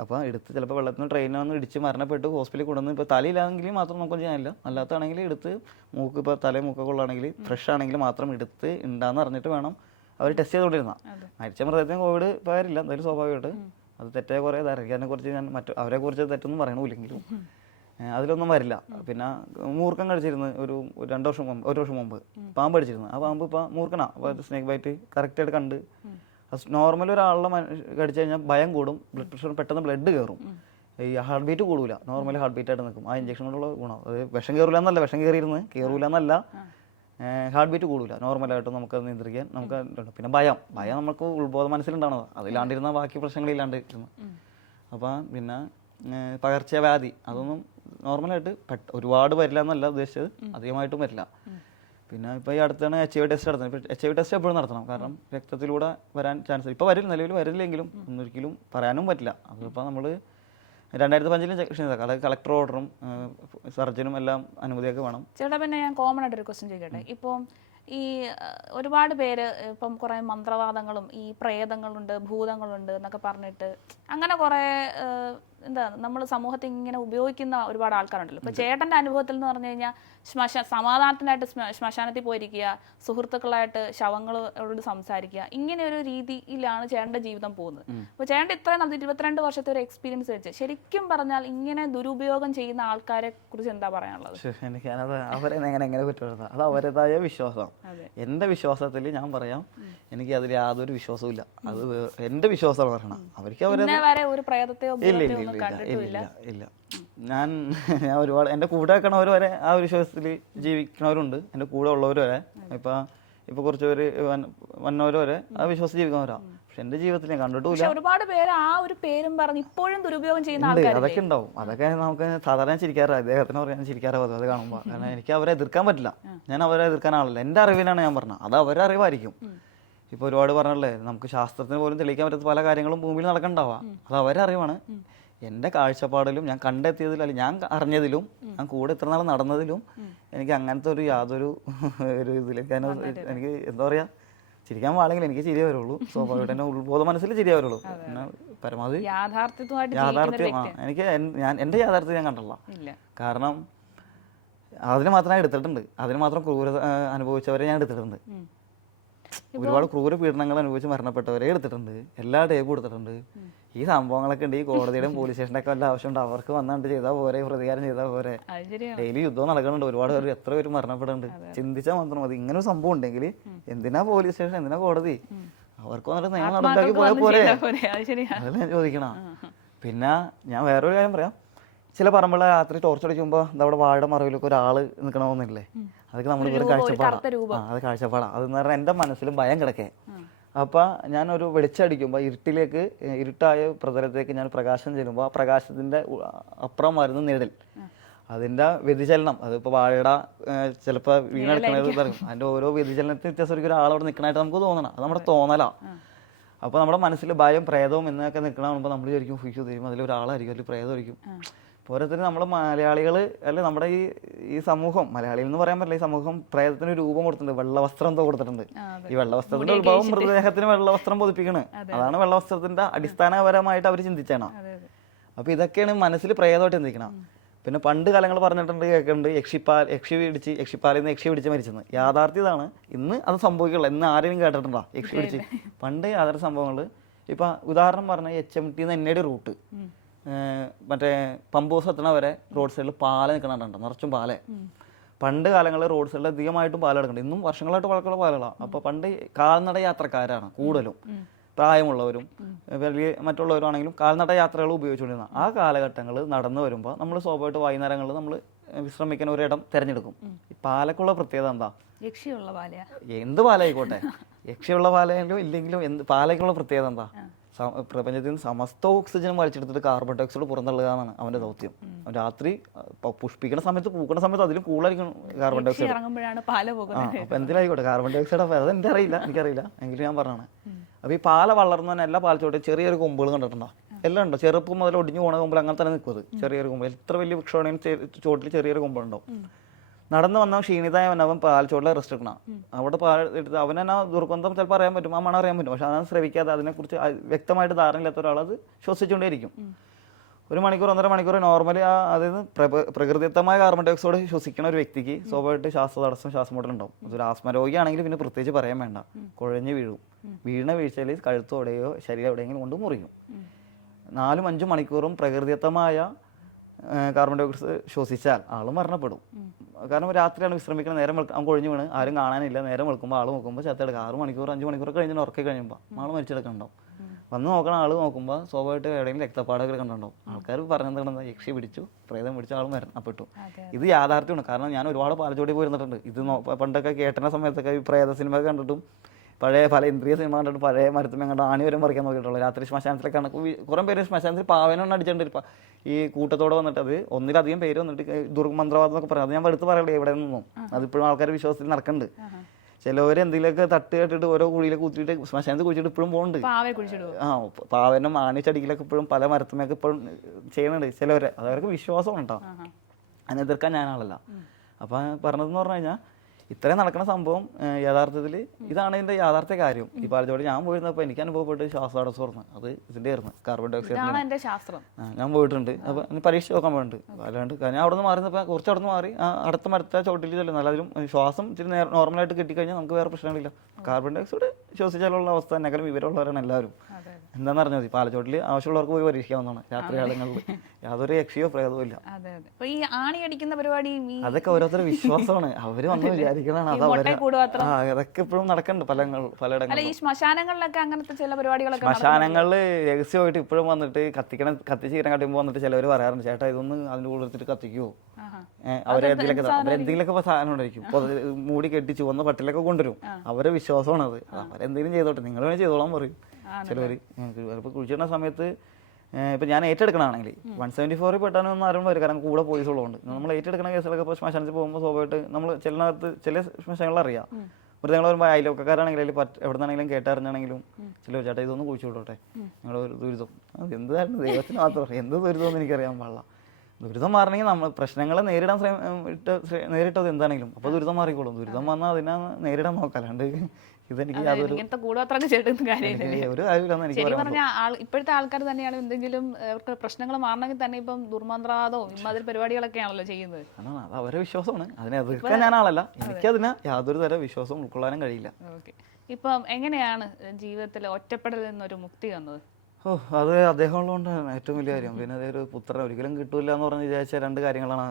അപ്പോൾ എടുത്ത് ചിലപ്പോൾ വെള്ളത്തിന് ട്രെയിനിൽ വന്ന് ഇടിച്ച് മരണപ്പെട്ട് ഹോസ്പിറ്റലിൽ കൊണ്ടുവന്ന് ഇപ്പോൾ തലയിലാണെങ്കിൽ മാത്രം നമുക്കൊന്നും ചെയ്യാനില്ല. അല്ലാത്താണെങ്കിൽ എടുത്ത് മൂക്ക് ഇപ്പൊ തല മൂക്കൊക്കെ ഉള്ളതാണെങ്കിൽ ഫ്രഷ് ആണെങ്കിൽ മാത്രം എടുത്ത് ഉണ്ടാന്ന് അറിഞ്ഞിട്ട് വേണം അവർ ടെസ്റ്റ് ചെയ്തുകൊണ്ടിരുന്ന. മരിച്ച മൃതദേഹത്തിന് കോവിഡ് പകരില്ല എന്തായാലും സ്വാഭാവികമായിട്ട്. അത് തെറ്റായ കുറേ അതിനെ കുറിച്ച് ഞാൻ മറ്റു അവരെ കുറിച്ച് തെറ്റൊന്നും പറയണില്ലെങ്കിലും ഏഹ് അതിലൊന്നും വരില്ല. പിന്നെ മൂർഖം കഴിച്ചിരുന്നു ഒരു രണ്ടു വർഷം മുമ്പ് ഒരു വർഷം മുമ്പ് പാമ്പ് അടിച്ചിരുന്നു ആ പാമ്പ് ഇപ്പം മൂർഖനാ. അപ്പോൾ സ്നേക്ക് ബൈറ്റ് കറക്റ്റായിട്ട് കണ്ട് നോർമൽ ഒരാളുടെ കടിച്ചു കഴിഞ്ഞാൽ ഭയം കൂടും. ബ്ലഡ് പ്രഷർ പെട്ടെന്ന് ബ്ലഡ് കയറും ഈ ഹാർട്ട് ബീറ്റ് കൂടൂല. നോർമലി ഹാർട്ട് ബീറ്റ് ആയിട്ട് നിൽക്കും. ആ ഇഞ്ചക്ഷൻ കൊണ്ടുള്ള ഗുണം. അത് വിഷം കയറൂല എന്നല്ല. വിഷം കയറിയിരുന്ന് കയറൂല എന്നല്ല. ഹാർട്ട് ബീറ്റ് കൂടില്ല നോർമലായിട്ട് നമുക്ക് അത് നിയന്ത്രിക്കാൻ നമുക്ക്. പിന്നെ ഭയം. ഭയം നമുക്ക് ഉത്ബോധ മനസ്സിലുണ്ടാണത് അതില്ലാണ്ടിരുന്ന ബാക്കി പ്രശ്നങ്ങളില്ലാണ്ട് ഇരുന്നു. അപ്പം പിന്നെ പകർച്ചവ്യാധി അതൊന്നും നോർമലായിട്ട് പെട്ട ഒരുപാട് വരില്ല എന്നല്ല ഉദ്ദേശിച്ചത്. അധികമായിട്ടും വരില്ല. പിന്നെ ഇപ്പോൾ ഈ അടുത്താണ് എച്ച് ഐ വി ടെസ്റ്റ് നടത്തുന്നത്. എച്ച് ഐ വി ടെസ്റ്റ് എപ്പോഴും നടത്തണം. കാരണം രക്തത്തിലൂടെ വരാൻ ചാൻസ് ഇപ്പോൾ വരില്ല. നിലവിൽ വരില്ലെങ്കിലും ഒന്നൊരിക്കലും പറയാനും പറ്റില്ല. അതിപ്പോൾ നമ്മൾ രണ്ടായിരത്തി അതായത് കളക്ടർ ഓർഡറും സർജനും എല്ലാം അനുമതിയൊക്കെ വേണം. ചേട്ടാ പിന്നെ ഞാൻ കോമൺ ആയിട്ട് ഒരു ക്വസ്റ്റ്യൻ ചോദിക്കട്ടെ? ഇപ്പം ഈ ഒരുപാട് പേര് ഇപ്പം കുറേ മന്ത്രവാദങ്ങളും ഈ പ്രേതങ്ങളുണ്ട് ഭൂതങ്ങളുണ്ട് എന്നൊക്കെ പറഞ്ഞിട്ട് അങ്ങനെ കുറേ എന്താ നമ്മൾ സമൂഹത്തിൽ ഇങ്ങനെ ഉപയോഗിക്കുന്ന ഒരുപാട് ആൾക്കാരുണ്ടല്ലോ. ഇപ്പൊ ചേട്ടന്റെ അനുഭവത്തിൽ എന്ന് പറഞ്ഞു കഴിഞ്ഞാൽ ശ്മശ സമാധാനത്തിനായിട്ട് ശ്മ- ശ്മശാനത്തിൽ പോയിരിക്കുക സുഹൃത്തുക്കളായിട്ട് ശവങ്ങളോട് സംസാരിക്കുക ഇങ്ങനെ ഒരു രീതിയിലാണ് ചേട്ടന്റെ ജീവിതം പോകുന്നത്. അപ്പൊ ചേട്ടൻ ഇത്രയും നടത്തി ഇരുപത്തിരണ്ട് വർഷത്തെ ഒരു എക്സ്പീരിയൻസ് വെച്ച് ശരിക്കും പറഞ്ഞാൽ ഇങ്ങനെ ദുരുപയോഗം ചെയ്യുന്ന ആൾക്കാരെ കുറിച്ച് എന്താ പറയാനുള്ളത്? എനിക്കത് എനിക്ക് അവരെ എങ്ങനെ എങ്ങനെ കുറ്റപ്പെടുത്താം? അത് അവരുടേതായ വിശ്വാസം. എന്റെ വിശ്വാസത്തിൽ ഞാൻ പറയാം എനിക്ക് അതിൽ യാതൊരു വിശ്വാസവും ഇല്ല അത് എന്റെ എന്റെ വിശ്വാസമാണ് പറയണം അവർക്ക് അവരെ ഒരു പ്രേതത്തെയോ ഇല്ല ഇല്ല ഇല്ല ഇല്ല. ഞാൻ ഞാൻ ഒരുപാട് എന്റെ കൂടെ വെക്കണവർ വരെ ആ ഒരു വിശ്വാസത്തിൽ ജീവിക്കണവരുണ്ട്. എന്റെ കൂടെ ഉള്ളവർ വരെ. ഇപ്പം ഇപ്പൊ കുറച്ച് പേര് വന്ന- വന്നവർ വരെ ആ വിശ്വാസം ജീവിക്കുന്നവരാ. പക്ഷെ എന്റെ ജീവിതത്തിൽ ഞാൻ കണ്ടിട്ടില്ല ഒരുപാട് പേര് ആ ഒരു പേരും പറഞ്ഞ് ഇപ്പോഴും ദുരുപയോഗം ചെയ്യുന്ന ആൾക്കാർ അതൊക്കെ ഉണ്ടാവും. അതൊക്കെ നമുക്ക് സാധാരണ ചിരിക്കാറാ. അദ്ദേഹത്തിന് പറയാൻ ചിരിക്കാറാവും അത് കാണുമ്പോൾ കാരണം എനിക്ക് അവരെ എതിർക്കാൻ പറ്റില്ല. ഞാൻ അവരെ എതിർക്കാൻ ആളല്ല. എന്റെ അറിവിലാണ് ഞാൻ പറഞ്ഞത്. അത് അവരെ അറിവായിരിക്കും. ഇപ്പൊ ഒരുപാട് പറഞ്ഞല്ലേ നമുക്ക് ശാസ്ത്രത്തിന് പോലും തെളിയിക്കാൻ പറ്റാത്ത പല കാര്യങ്ങളും ഭൂമിയിൽ നടക്കണ്ടാവാ. അത് അവരെ അറിവാണ്. എന്റെ കാഴ്ചപ്പാടിലും ഞാൻ കണ്ടെത്തിയതിലും അല്ലെങ്കിൽ ഞാൻ അറിഞ്ഞതിലും ഞാൻ കൂടെ ഇത്ര നാൾ നടന്നതിലും എനിക്ക് അങ്ങനത്തെ ഒരു യാതൊരു ഒരു ഇതിലേക്ക് എനിക്ക് എന്താ പറയാ ചിരിക്കാൻ പാടെങ്കിൽ എനിക്ക് ചിരിയേ വരുള്ളൂ. സ്വാഭാവികമായിട്ട് എന്റെ ഉൾബോധ മനസ്സിൽ ചിരിയേ വരുള്ളൂ. പരമാവധി യാഥാർത്ഥ്യം എനിക്ക് ഞാൻ എന്റെ യാഥാർത്ഥ്യം ഞാൻ കണ്ടല്ല കാരണം അതിന് മാത്രമേ എടുത്തിട്ടുണ്ട്. അതിന് മാത്രം ക്രൂരത അനുഭവിച്ചവരെ ഞാൻ എടുത്തിട്ടുണ്ട്. ഒരുപാട് ക്രൂര പീഡനങ്ങൾ അനുഭവിച്ച് മരണപ്പെട്ടവരെ എടുത്തിട്ടുണ്ട്. എല്ലാ ടേപ്പും എടുത്തിട്ടുണ്ട്. ഈ സംഭവങ്ങളൊക്കെ ഉണ്ട്. ഈ കോടതിയുടെയും പോലീസ് സ്റ്റേഷന്റെ ഒക്കെ വല്ല ആവശ്യമുണ്ട് അവർക്ക് വന്നാണ്ട് ചെയ്താൽ പോരെ പ്രതികാരം ചെയ്താൽ പോരെ. ഡെയിലി യുദ്ധം നടക്കുന്നുണ്ട്. ഒരുപാട് പേര് എത്ര പേര് മരണപ്പെടുന്നുണ്ട്. ചിന്തിച്ചാൽ മാത്രം മതി. ഇങ്ങനെ ഒരു സംഭവം ഉണ്ടെങ്കിൽ എന്തിനാ പോലീസ് സ്റ്റേഷൻ എന്തിനാ കോടതി? അവർക്ക് വന്നിട്ട് നിയമം നടപ്പാക്കി പോയാൽ പോരെ. അതല്ല ഞാൻ ചോദിക്കണ. പിന്നെ ഞാൻ വേറൊരു കാര്യം പറയാം. ചില പറമ്പുള്ള രാത്രി ടോർച്ച് അടിക്കുമ്പോൾ അവിടെ വാഴയുടെ മറവിലൊക്കെ ഒരാൾ നിൽക്കണമെന്നില്ലേ അതൊക്കെ നമ്മൾ ഒരു കാഴ്ചപ്പാടാ. ആ അത് കാഴ്ചപ്പാടാ. അതെന്ന് പറഞ്ഞാൽ എന്റെ മനസ്സിലും ഭയം കിടക്കേ. അപ്പൊ ഞാനൊരു വെളിച്ചടിക്കുമ്പോ വെളിച്ചടിക്കുമ്പോൾ ഇരുട്ടിലേക്ക് ഇരുട്ടായ പ്രതലത്തേക്ക് ഞാൻ പ്രകാശം ചെല്ലുമ്പോൾ ആ പ്രകാശത്തിന്റെ അപ്പുറം വരുന്ന നിഴൽ. അതിന്റെ വ്യതിചലനം. അതിപ്പോ വാഴയുടെ ചിലപ്പോൾ വീണെടുക്കണത് പറയും അതിന്റെ ഓരോ വ്യതിചലനത്തിന് വ്യത്യാസം ഒരാളോട് നിൽക്കണായിട്ട് നമുക്ക് തോന്നണം. അത് നമ്മുടെ തോന്നലാ. അപ്പോൾ നമ്മുടെ മനസ്സിൽ ഭയം പ്രേതവും എന്നൊക്കെ നിൽക്കണ കാണുമ്പോൾ നമ്മൾ വിചാരിക്കും ഫിഷു അതിലൊരാളായിരിക്കും. അതിൽ ഒരാളായിരിക്കും പ്രേതമായിരിക്കും പോരത്തിന് നമ്മൾ മലയാളികൾ അല്ലെ നമ്മുടെ ഈ ഈ സമൂഹം മലയാളികൾ എന്ന് പറയാൻ പറ്റില്ല ഈ സമൂഹം പ്രേതത്തിന് രൂപം കൊടുത്തിട്ടുണ്ട്. വെള്ളവസ്ത്രം എന്തോ കൊടുത്തിട്ടുണ്ട്. ഈ വെള്ളവസ്ത്രത്തിന്റെ ഉത്ഭവം മൃതദേഹത്തിന് വെള്ളവസ്ത്രം പൊതിപ്പിക്കണ്. അതാണ് വെള്ളവസ്ത്രത്തിന്റെ അടിസ്ഥാനപരമായിട്ട് അവർ ചിന്തിച്ചാണ് അപ്പൊ ഇതൊക്കെയാണ് മനസ്സിൽ പ്രേതമായിട്ട് ചിന്തിക്കണം പിന്നെ പണ്ട് കാലങ്ങൾ പറഞ്ഞിട്ടുണ്ട് കേൾക്കുന്നുണ്ട് യക്ഷിപ്പാൽ യക്ഷി പിടിച്ച് യക്ഷിപ്പാലിൽ നിന്ന് യക്ഷി പിടിച്ച് മരിച്ചെന്ന്. യാഥാർത്ഥ്യതാണ്. ഇന്ന് അത് സംഭവിക്കുള്ളൂ. ഇന്ന് ആരെയും കേട്ടിട്ടുണ്ടോ? യക്ഷി പിടിച്ച്. പണ്ട് യാതൊരു സംഭവങ്ങൾ ഇപ്പൊ ഉദാഹരണം പറഞ്ഞ എച്ച് എം ടി എന്ന് എന്നയുടെ റൂട്ട് മറ്റേ പമ്പൂസ് എത്തണ വരെ റോഡ് സൈഡിൽ പാല നിൽക്കണുണ്ട് നിറച്ചും പാലേ. പണ്ട് കാലങ്ങളിൽ റോഡ് സൈഡിൽ അധികമായിട്ടും പാല എടുക്കുന്നുണ്ട് ഇന്നും വർഷങ്ങളായിട്ട് വളർക്കുള്ള പാലകളാണ് അപ്പോൾ പണ്ട് കാൽനട യാത്രക്കാരാണ് കൂടുതലും. പ്രായമുള്ളവരും വലിയ മറ്റുള്ളവരാണെങ്കിലും കാൽനട യാത്രകൾ ഉപയോഗിച്ചുകൊണ്ടിരുന്ന ആ കാലഘട്ടങ്ങൾ നടന്നു വരുമ്പോൾ നമ്മൾ സ്വാഭാവികമായിട്ട് വൈകുന്നേരങ്ങളിൽ നമ്മൾ വിശ്രമിക്കാൻ ഒരിടം തിരഞ്ഞെടുക്കും. ഈ പാലക്കുള്ള പ്രത്യേകത എന്താ? എന്ത് പാലായിക്കോട്ടെ? യക്ഷിയുള്ള പാലയെങ്കിലും ഇല്ലെങ്കിലും എന്ത് പാലയ്ക്കുള്ള പ്രത്യേകത എന്താ? പ്രപഞ്ചത്തിൽ നിന്ന് സമസ്ത ഓക്സിജനും വലിച്ചെടുത്തിട്ട് കാർബൺ ഡയോക്സൈഡ് പുറന്തള്ളുക എന്നാണ് അവന്റെ ദൗത്യം. രാത്രി പുഷ്പിക്കുന്ന സമയത്ത് പൂക്കുന്ന സമയത്ത് അതിലും കൂടുതലായിരിക്കും കാർബൺ ഡയോക്സൈഡ് അപ്പം എന്തിനായിക്കോട്ടെ? കാർബൺ ഡയോക്സൈഡ് ഓക്സൈഡ് അപ്പൊ അത് അറിയില്ല എനിക്കറിയില്ല. എങ്കിലും ഞാൻ പറഞ്ഞാണ് അപ്പോൾ ഈ പാല വളർന്നു തന്നെ എല്ലാ പാലച്ചോട്ടും ചെറിയൊരു കൊമ്പുകൾ കണ്ടിട്ടുണ്ടോ? എല്ലാം ഉണ്ടോ? ചെറുപ്പം മുതൽ ഒടിഞ്ഞു പോണ കൊമ്പിൽ അങ്ങനെ തന്നെ നിൽക്കുന്നത് ചെറിയൊരു കൊമ്പ്. എത്ര വലിയ വൃക്ഷമാണെങ്കിലും ചോട്ടിൽ ചെറിയൊരു കൊമ്പുണ്ടാവും. നടന്നു വന്ന ക്ഷീണിതായ അവൻ പാൽച്ചോട്ടിലെ റെസ്റ്റ് എടുക്കണം. അവിടെ പാൽ എടുത്ത് അവൻ തന്നെ ദുർഗന്ധം ചിലപ്പോൾ അറിയാൻ പറ്റും. ആ മണം അറിയാൻ പറ്റും. പക്ഷെ അതാണ് ശ്രവിക്കാതെ അതിനെക്കുറിച്ച് വ്യക്തമായിട്ട് ധാരണയില്ലാത്ത ഒരാൾ അത് ശ്വസിച്ചുകൊണ്ടേയിരിക്കും. ഒരു മണിക്കൂർ ഒന്നര മണിക്കൂർ നോർമലി ആ അതായത് പ്രകൃതിദത്തമായ കാർബൺ ഡയോക്സൈഡ് ശ്വസിക്കുന്ന ഒരു വ്യക്തിക്ക് സ്വാഭാവികമായിട്ട് ശ്വാസ തടസ്സം ശ്വാസം മുട്ടലുണ്ടാവും അതൊരു ആസ്മ രോഗിയാണെങ്കിൽ പിന്നെ പ്രത്യേകിച്ച് പറയാൻ വേണ്ട. കുഴഞ്ഞ് വീഴും. വീണ വീഴ്ചയിൽ കഴുത്തോടെയോ ശരീരം എവിടെയെങ്കിലും കൊണ്ട് മുറിയും. നാലും അഞ്ചും മണിക്കൂറും പ്രകൃതിദത്തമായ കാർബൺ ഡൈ ഓക്സൈഡ് ശ്വസിച്ചാൽ ആൾ മരണപ്പെടും. കാരണം രാത്രിയാണ് വിശ്രമിക്കുന്നത്. നേരം വെളുക്കും അവൻ ഒഴിഞ്ഞു വീണ്. ആരും കാണാനില്ല. നേരം വെളുക്കുമ്പോൾ ആൾ നോക്കുമ്പോൾ ചത്തെടുക്കുക ആറ് മണിക്കൂർ അഞ്ച് മണിക്കൂർ കഴിഞ്ഞിട്ട് ഉറക്കി കഴിയുമ്പോൾ ആൾ മരിച്ചെടുക്കുന്നുണ്ടാവും വന്ന് നോക്കണ ആൾ നോക്കുമ്പോൾ സ്വാഭാവികമായിട്ട് എവിടെയെങ്കിലും രക്തപ്പാടൊക്കെ കണ്ടുണ്ടാവും ആൾക്കാർ പറഞ്ഞെന്താണെന്ന് യക്ഷി പിടിച്ചു പ്രേതം പിടിച്ച ആൾ മരണപ്പെട്ടു. ഇത് യാഥാർത്ഥ്യമാണ്. കാരണം ഞാൻ ഒരുപാട് പാലച്ചോടി പോയിരുന്നിട്ടുണ്ട്. ഇത് പണ്ടൊക്കെ കേട്ടണ സമയത്തൊക്കെ ഈ പ്രേത സിനിമ കണ്ടിട്ടും പഴയ പല ഇന്ദ്രിയ സിനിമ കണ്ടിട്ട് പഴയ മരുത്തും എങ്ങോട്ട് ആണി വരെ മറിക്കാൻ നോക്കിയിട്ടുള്ളൂ. രാത്രി ശ്മശാനത്തിലൊക്കെയാണ് കുറേ പേര് ശ്മശാനത്തിൽ പാവനൊന്നും അടിച്ചിട്ടുണ്ട്. ഇപ്പം ഈ കൂട്ടത്തോടെ വന്നിട്ട് അത് ഒന്നിലധികം പേര് വന്നിട്ട് ദുർമന്ത്രവാദം എന്നൊക്കെ പറയാം. അത് ഞാൻ എടുത്ത് പറയട്ടെ എവിടെ നിന്നും. അതിപ്പോഴും ആൾക്കാർ വിശ്വാസത്തിൽ നടക്കുന്നുണ്ട് ചിലവർ എന്തെങ്കിലുമൊക്കെ തട്ട് കേട്ടിട്ട് ഓരോ കുഴിയിലെ കുത്തിയിട്ട് ശ്മശാനത്തിൽ കുഴിച്ചിട്ട് ഇപ്പോഴും പോകുന്നുണ്ട് ആ പാവനും ആണിച്ചടിക്കലൊക്കെ ഇപ്പോഴും പല മരത്തുമൊക്കെ ഇപ്പോഴും ചെയ്യുന്നുണ്ട് ചിലവരെ. അതവർക്ക് വിശ്വാസം ഉണ്ടോ അതിനെതിർക്കാൻ അതിനെ എതിർക്കാൻ ഞാനാളല്ല അപ്പം പറഞ്ഞതെന്ന് പറഞ്ഞു കഴിഞ്ഞാൽ ഇത്രയും നടക്കുന്ന സംഭവം യഥാർത്ഥത്തിൽ ഇതാണ് ഇതിന്റെ യാഥാർത്ഥ്യ കാര്യം. ഈ പാലച്ചോട് ഞാൻ പോയിരുന്നപ്പോൾ എനിക്ക് അനുഭവപ്പെട്ട് ശ്വാസതടസ്സം തുറന്ന് അത് ഇതിന്റെ ആയിരുന്നു കാർബൺ ഡൈ ഓക്സൈഡ് ശാസ്ത്രം. ഞാൻ പോയിട്ടുണ്ട്. അപ്പൊ പരീക്ഷ നോക്കാൻ പോയിട്ടുണ്ട്. അല്ലാണ്ട് ഞാൻ അവിടെ നിന്ന് മാറുന്നപ്പോൾ കുറച്ച് അവിടെ നിന്ന് മാറി അടുത്ത മരത്തെ ചോട്ടിൽ ചെല്ലുന്നു. അല്ലാതെ ശ്വാസം ഇച്ചിരി നോർമലായിട്ട് കിട്ടിക്കഴിഞ്ഞാൽ നമുക്ക് വേറെ പ്രശ്നങ്ങളില്ല. കാർബൺ ഡൈ ഓക്സൈഡ് ശ്വസിച്ചാലുള്ള അവസ്ഥ എന്നെങ്കിലും വിവരമുള്ളവരാണ് എല്ലാവരും. എന്താണെന്ന് അറിഞ്ഞാൽ മതി. പാലച്ചോട്ടിൽ ആവശ്യമുള്ളവർക്ക് പോയി പരീക്ഷിക്കാവുന്നതാണ്. രാത്രി കാലങ്ങളിൽ യാതൊരു രക്ഷയോ പ്രേതവും ഇല്ല. ഈ ആണി അടിക്കുന്ന പരിപാടി അതൊക്കെ ഓരോരുത്തരുടെ വിശ്വാസമാണ്. അവർ വന്ന് വിചാരിക്കണതാണ്. അത് അതൊക്കെ ഇപ്പോഴും നടക്കുന്നുണ്ട് പല പലയിടങ്ങളിലും. ശ്മശാനങ്ങളിലൊക്കെ അങ്ങനത്തെ ചില പരിപാടികളൊക്കെ. ശ്മശാനങ്ങളിൽ രഹസ്യമായിട്ട് ഇപ്പോഴും വന്നിട്ട് കത്തിക്കണ കത്തിച്ച് കട്ടുമ്പോൾ വന്നിട്ട് ചിലവർ പറയാറുണ്ട് ചേട്ടാ ഇതൊന്ന് അതിന്റെ കൂടെ എടുത്തിട്ട് കത്തിക്കുവോ ആഹാ. അവരെന്തെങ്കിലൊക്കെ അവരെന്തെങ്കിലുമൊക്കെ സാധനം ഉണ്ടായിരിക്കും മൂടി കെട്ടി ചുവന്ന പട്ടിലൊക്കെ കൊണ്ടുവരും. അവരെ വിശ്വാസമാണ് അത് അവരെന്തെങ്കിലും ചെയ്തോട്ടെ. നിങ്ങൾ വേണേ ചെയ്തോളാൻ പറയും. ചിലവർ ചിലപ്പോൾ കുഴിച്ചിടുന്ന സമയത്ത് ഇപ്പം ഞാൻ ഏറ്റെടുക്കണമാണെങ്കിൽ വൺ സെവന്റി ഫോറിൽ പെട്ടാനൊന്നും ആരും വരും കാരണം കൂടെ പോലീസ് ഉള്ളതുകൊണ്ട് നമ്മൾ ഏറ്റെടുക്കുന്ന കേസുകളൊക്കെ ഇപ്പോൾ ശ്മശാനത്തിൽ പോകുമ്പോൾ സ്വാഭാവികമായിട്ട് നമ്മൾ ചിലനകത്ത് ചില ശ്മശാനങ്ങൾ അറിയാം. ഒരു ഞങ്ങൾ വരുമ്പോൾ അയൽവക്കക്കാരാണെങ്കിലും അതിൽ പറ്റ എവിടെ നിന്നാണെങ്കിലും കേട്ടറിഞ്ഞാണെങ്കിലും ചില ചേട്ടാ ഇതൊന്ന് കുഴിച്ചു വിടോട്ടെ. നിങ്ങളൊരു ഒരു ദുരിതം. എന്തായിരുന്നു ദൈവത്തിന് മാത്രം. എന്ത് ദുരിതമെന്ന് എനിക്കറിയാൻ പാടില്ല. ദുരിതം മാറണമെങ്കിൽ നമ്മൾ പ്രശ്നങ്ങളെ നേരിടാൻ ശ്രമ ഇട്ട് ശ്ര- നേരിട്ടത് എന്താണെങ്കിലും. അപ്പോൾ ദുരിതം മാറിക്കോളും. ദുരിതം വന്നാൽ അതിനെ നേരിടാൻ നോക്കാല്ലാണ്ട് ഇതെനിക്ക് യാതൊരു ഒരു കാര്യമില്ലെന്ന് എനിക്ക് ഇപ്പോഴത്തെ ആൾക്കാർ തന്നെയാണ് എന്തെങ്കിലും അവർക്ക് പ്രശ്നങ്ങൾ മാറണമെങ്കിൽ തന്നെ ഇപ്പം ദുർമന്ത്രവാദവും ഇമാതിരി പരിപാടികളൊക്കെയാണല്ലോ ചെയ്യുന്നത്. അത് അവരെ വിശ്വാസമാണ്. അതിനെ എതിർക്കാൻ ഞാൻ ആളല്ല എനിക്കതിന് യാതൊരു തരം വിശ്വാസവും ഉൾക്കൊള്ളാനും കഴിയില്ല. ഇപ്പം എങ്ങനെയാണ് ജീവിതത്തിൽ ഒറ്റപ്പെടൽ നിന്നൊരു മുക്തി വന്നത്? ഓ അത് അദ്ദേഹം ഉള്ളതുകൊണ്ടാണ് ഏറ്റവും വലിയ കാര്യം. പിന്നെ അതൊരു പുത്രൻ ഒരിക്കലും കിട്ടൂല എന്ന് പറഞ്ഞ് വിചാരിച്ച രണ്ട് കാര്യങ്ങളാണ്.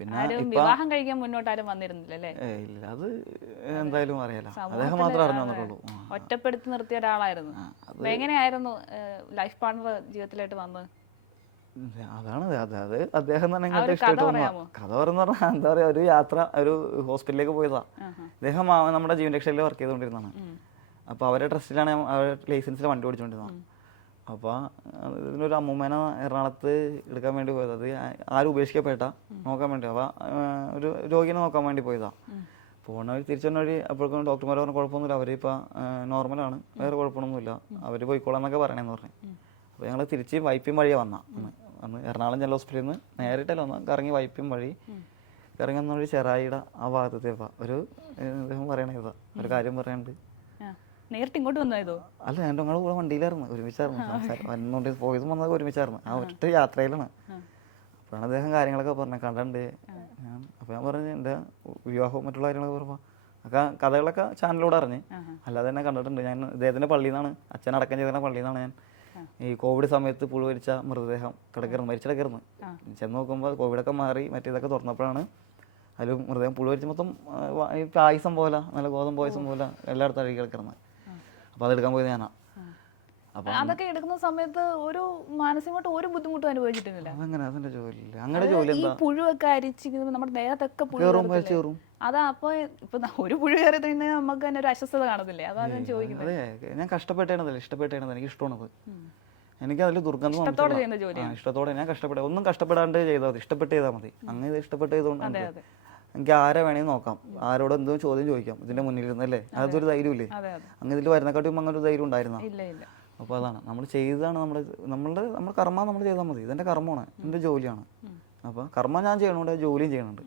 പിന്നെ ആരും ഇപ്പൊ വിവാഹം കഴിക്കാൻ മുന്നോട്ട് ആരും വന്നിരുന്നില്ല അല്ലേ? ഇല്ല. അത് എന്തായാലും അറിയാലോ. അദ്ദേഹം മാത്രമേ അറിഞ്ഞു വന്നിട്ടുള്ളൂ. ആ. ഒറ്റപ്പെടുത്തി നിർത്തിയ ഒരാളായിരുന്നു. അപ്പൊ എങ്ങനെയായിരുന്നു ലൈഫ് പാർട്ണർ ജീവിതത്തിലായിട്ട് വന്നത്? ഉം, അതാണ് അത് അത് അദ്ദേഹം തന്നെ കഥ ഇഷ്ടമായിട്ട്? കഥ പറഞ്ഞ പറഞ്ഞാൽ എന്താ പറയാ ഒരു യാത്ര ഒരു ഹോസ്പിറ്റലിലേക്ക് പോയതാ. അദ്ദേഹം നമ്മുടെ ജീവൻ രക്ഷയിൽ വർക്ക് ചെയ്തുകൊണ്ടിരുന്നതാണ്. അപ്പോൾ അവരുടെ ഡ്രസ്സിലാണ് ഞാൻ അവരുടെ ലൈസൻസിൽ വണ്ടി ഓടിച്ചുകൊണ്ടിരുന്നത് അപ്പോൾ ഇതിനൊരു അമ്മൂമ്മേനെ എറണാകുളത്ത് എടുക്കാൻ വേണ്ടി പോയത്. അത് ആരും ഉപേക്ഷിക്കപ്പെട്ട നോക്കാൻ വേണ്ടി. അപ്പോൾ ഒരു രോഗിനെ നോക്കാൻ വേണ്ടി പോയതാ. പോണ വഴി തിരിച്ചു വഴി അപ്പോഴേക്കും ഡോക്ടർമാർ പറഞ്ഞ കുഴപ്പമൊന്നുമില്ല. അവരിപ്പോൾ നോർമലാണ് വേറെ കുഴപ്പമൊന്നുമില്ല. അവർ പോയിക്കോളാം എന്നൊക്കെ പറയണേന്ന് പറഞ്ഞു. അപ്പോൾ ഞങ്ങൾ തിരിച്ച് വൈപ്പിൻ വഴിയാണ് വന്ന. അന്ന് എറണാകുളം ജനറൽ ഹോസ്പിറ്റലിൽ നിന്ന് നേരിട്ടല്ല വന്ന. കറങ്ങി വൈപ്പിൻ വഴി കറങ്ങി വന്ന വഴി ചെറായിയുടെ ആ ഭാഗത്തെത്തിയപ്പോൾ ഒരു ഏഹ്, അദ്ദേഹം പറയണ ഇതാ. ഒരു കാര്യം പറയാനുണ്ട്. നേരിട്ട് ഇങ്ങോട്ട് വന്നതോ അല്ല ഞാൻ ഞങ്ങൾ കൂടെ വണ്ടിയിലായിരുന്നു ഒരുമിച്ചായിരുന്നു സംസാരം വന്നുകൊണ്ട് പോയതും വന്നത് ഒരുമിച്ചായിരുന്നു. ആ ഒറ്റ യാത്രയിലാണ്. അപ്പോഴാണ് അദ്ദേഹം കാര്യങ്ങളൊക്കെ പറഞ്ഞത്. കണ്ടുണ്ട്. ഞാൻ അപ്പോൾ ഞാൻ പറഞ്ഞു എന്റെ വിവാഹവും മറ്റുള്ള കാര്യങ്ങളൊക്കെ പറഞ്ഞപ്പോൾ ഒക്കെ കഥകളൊക്കെ ചാനലിലൂടെ അറിഞ്ഞ്. അല്ലാതെ തന്നെ കണ്ടിട്ടുണ്ട്. ഞാൻ ഇദ്ദേഹത്തിന്റെ പള്ളിയിൽ നിന്നാണ് അച്ഛൻ അടക്കം ചെയ്തിരുന്ന പള്ളിയിൽ നിന്നാണ് ഞാൻ ഈ കോവിഡ് സമയത്ത് പുഴുവരിച്ച മൃതദേഹം കിടക്കിരുന്നു മരിച്ചു കിടക്കിറന്ന് ചെന്ന് നോക്കുമ്പോൾ കോവിഡൊക്കെ മാറി മറ്റേതൊക്കെ തുറന്നപ്പോഴാണ് അതിൽ മൃതദേഹം പുഴുവരിച്ച് മൊത്തം ഈ പായസം പോലെ നല്ല ഗോതമ്പ് പായസം പോലെ എല്ലായിടത്തും അഴുകി കിടക്കിറന്ന് അപ്പോൾ അതെടുക്കാൻ പോയത് ഞാനാ. അതൊക്കെ എടുക്കുന്ന സമയത്ത് ഒരു മാനസികമായിട്ട് ഒരു ബുദ്ധിമുട്ടും അനുഭവിച്ചിട്ടില്ല അങ്ങനെ ജോലി ഈ എന്താ? പുഴുവൊക്കെ അരിച്ചിരിക്കുന്നത് നമ്മുടെ ദേഹത്തൊക്കെ പുഴു അതാ അപ്പൊ ഇപ്പൊ ഒരു പുഴു കയറി കഴിഞ്ഞാൽ നമുക്ക് തന്നെ ഒരു അസ്വസ്ഥത കാണത്തില്ലേ? അതാ ഞാൻ ചോദിക്കുന്നത് ഞാൻ കഷ്ടപ്പെട്ടേണതല്ല ഇഷ്ടപ്പെട്ടേണത് എനിക്ക് ഇഷ്ടമാണത്. എനിക്ക് അതിൽ ദുർഗന്ധം ഇഷ്ടത്തോടെ ഞാൻ കഷ്ടപ്പെട്ട ഒന്നും കഷ്ടപ്പെടാണ്ട് ചെയ്താൽ മതി. ഇഷ്ടപ്പെട്ട് ചെയ്താൽ മതി. അങ്ങനെ ഇഷ്ടപ്പെട്ട്. എനിക്ക് ആരെ വേണമെങ്കിൽ നോക്കാം. ആരോട് എന്തോ ചോദ്യം ചോദിക്കാം. ഇതിന്റെ മുന്നിൽ ഇരുന്നല്ലേ അതൊരു ധൈര്യമില്ലേ? അതെ അതെ. അങ്ങ് ഇതിൽ വരുന്നക്കാട്ടും അങ്ങനെ ഒരു ധൈര്യം ഉണ്ടായിരുന്ന? അപ്പോൾ അതാണ്. നമ്മൾ ചെയ്തതാണ് നമ്മുടെ നമ്മളുടെ നമ്മുടെ കർമ്മ നമ്മൾ ചെയ്താൽ മതി. ഇതെന്റെ കർമ്മമാണ്. എന്റെ ജോലിയാണ്. അപ്പോൾ കർമ്മ ഞാൻ ചെയ്യണോണ്ട് ജോലിയും ചെയ്യണുണ്ട്.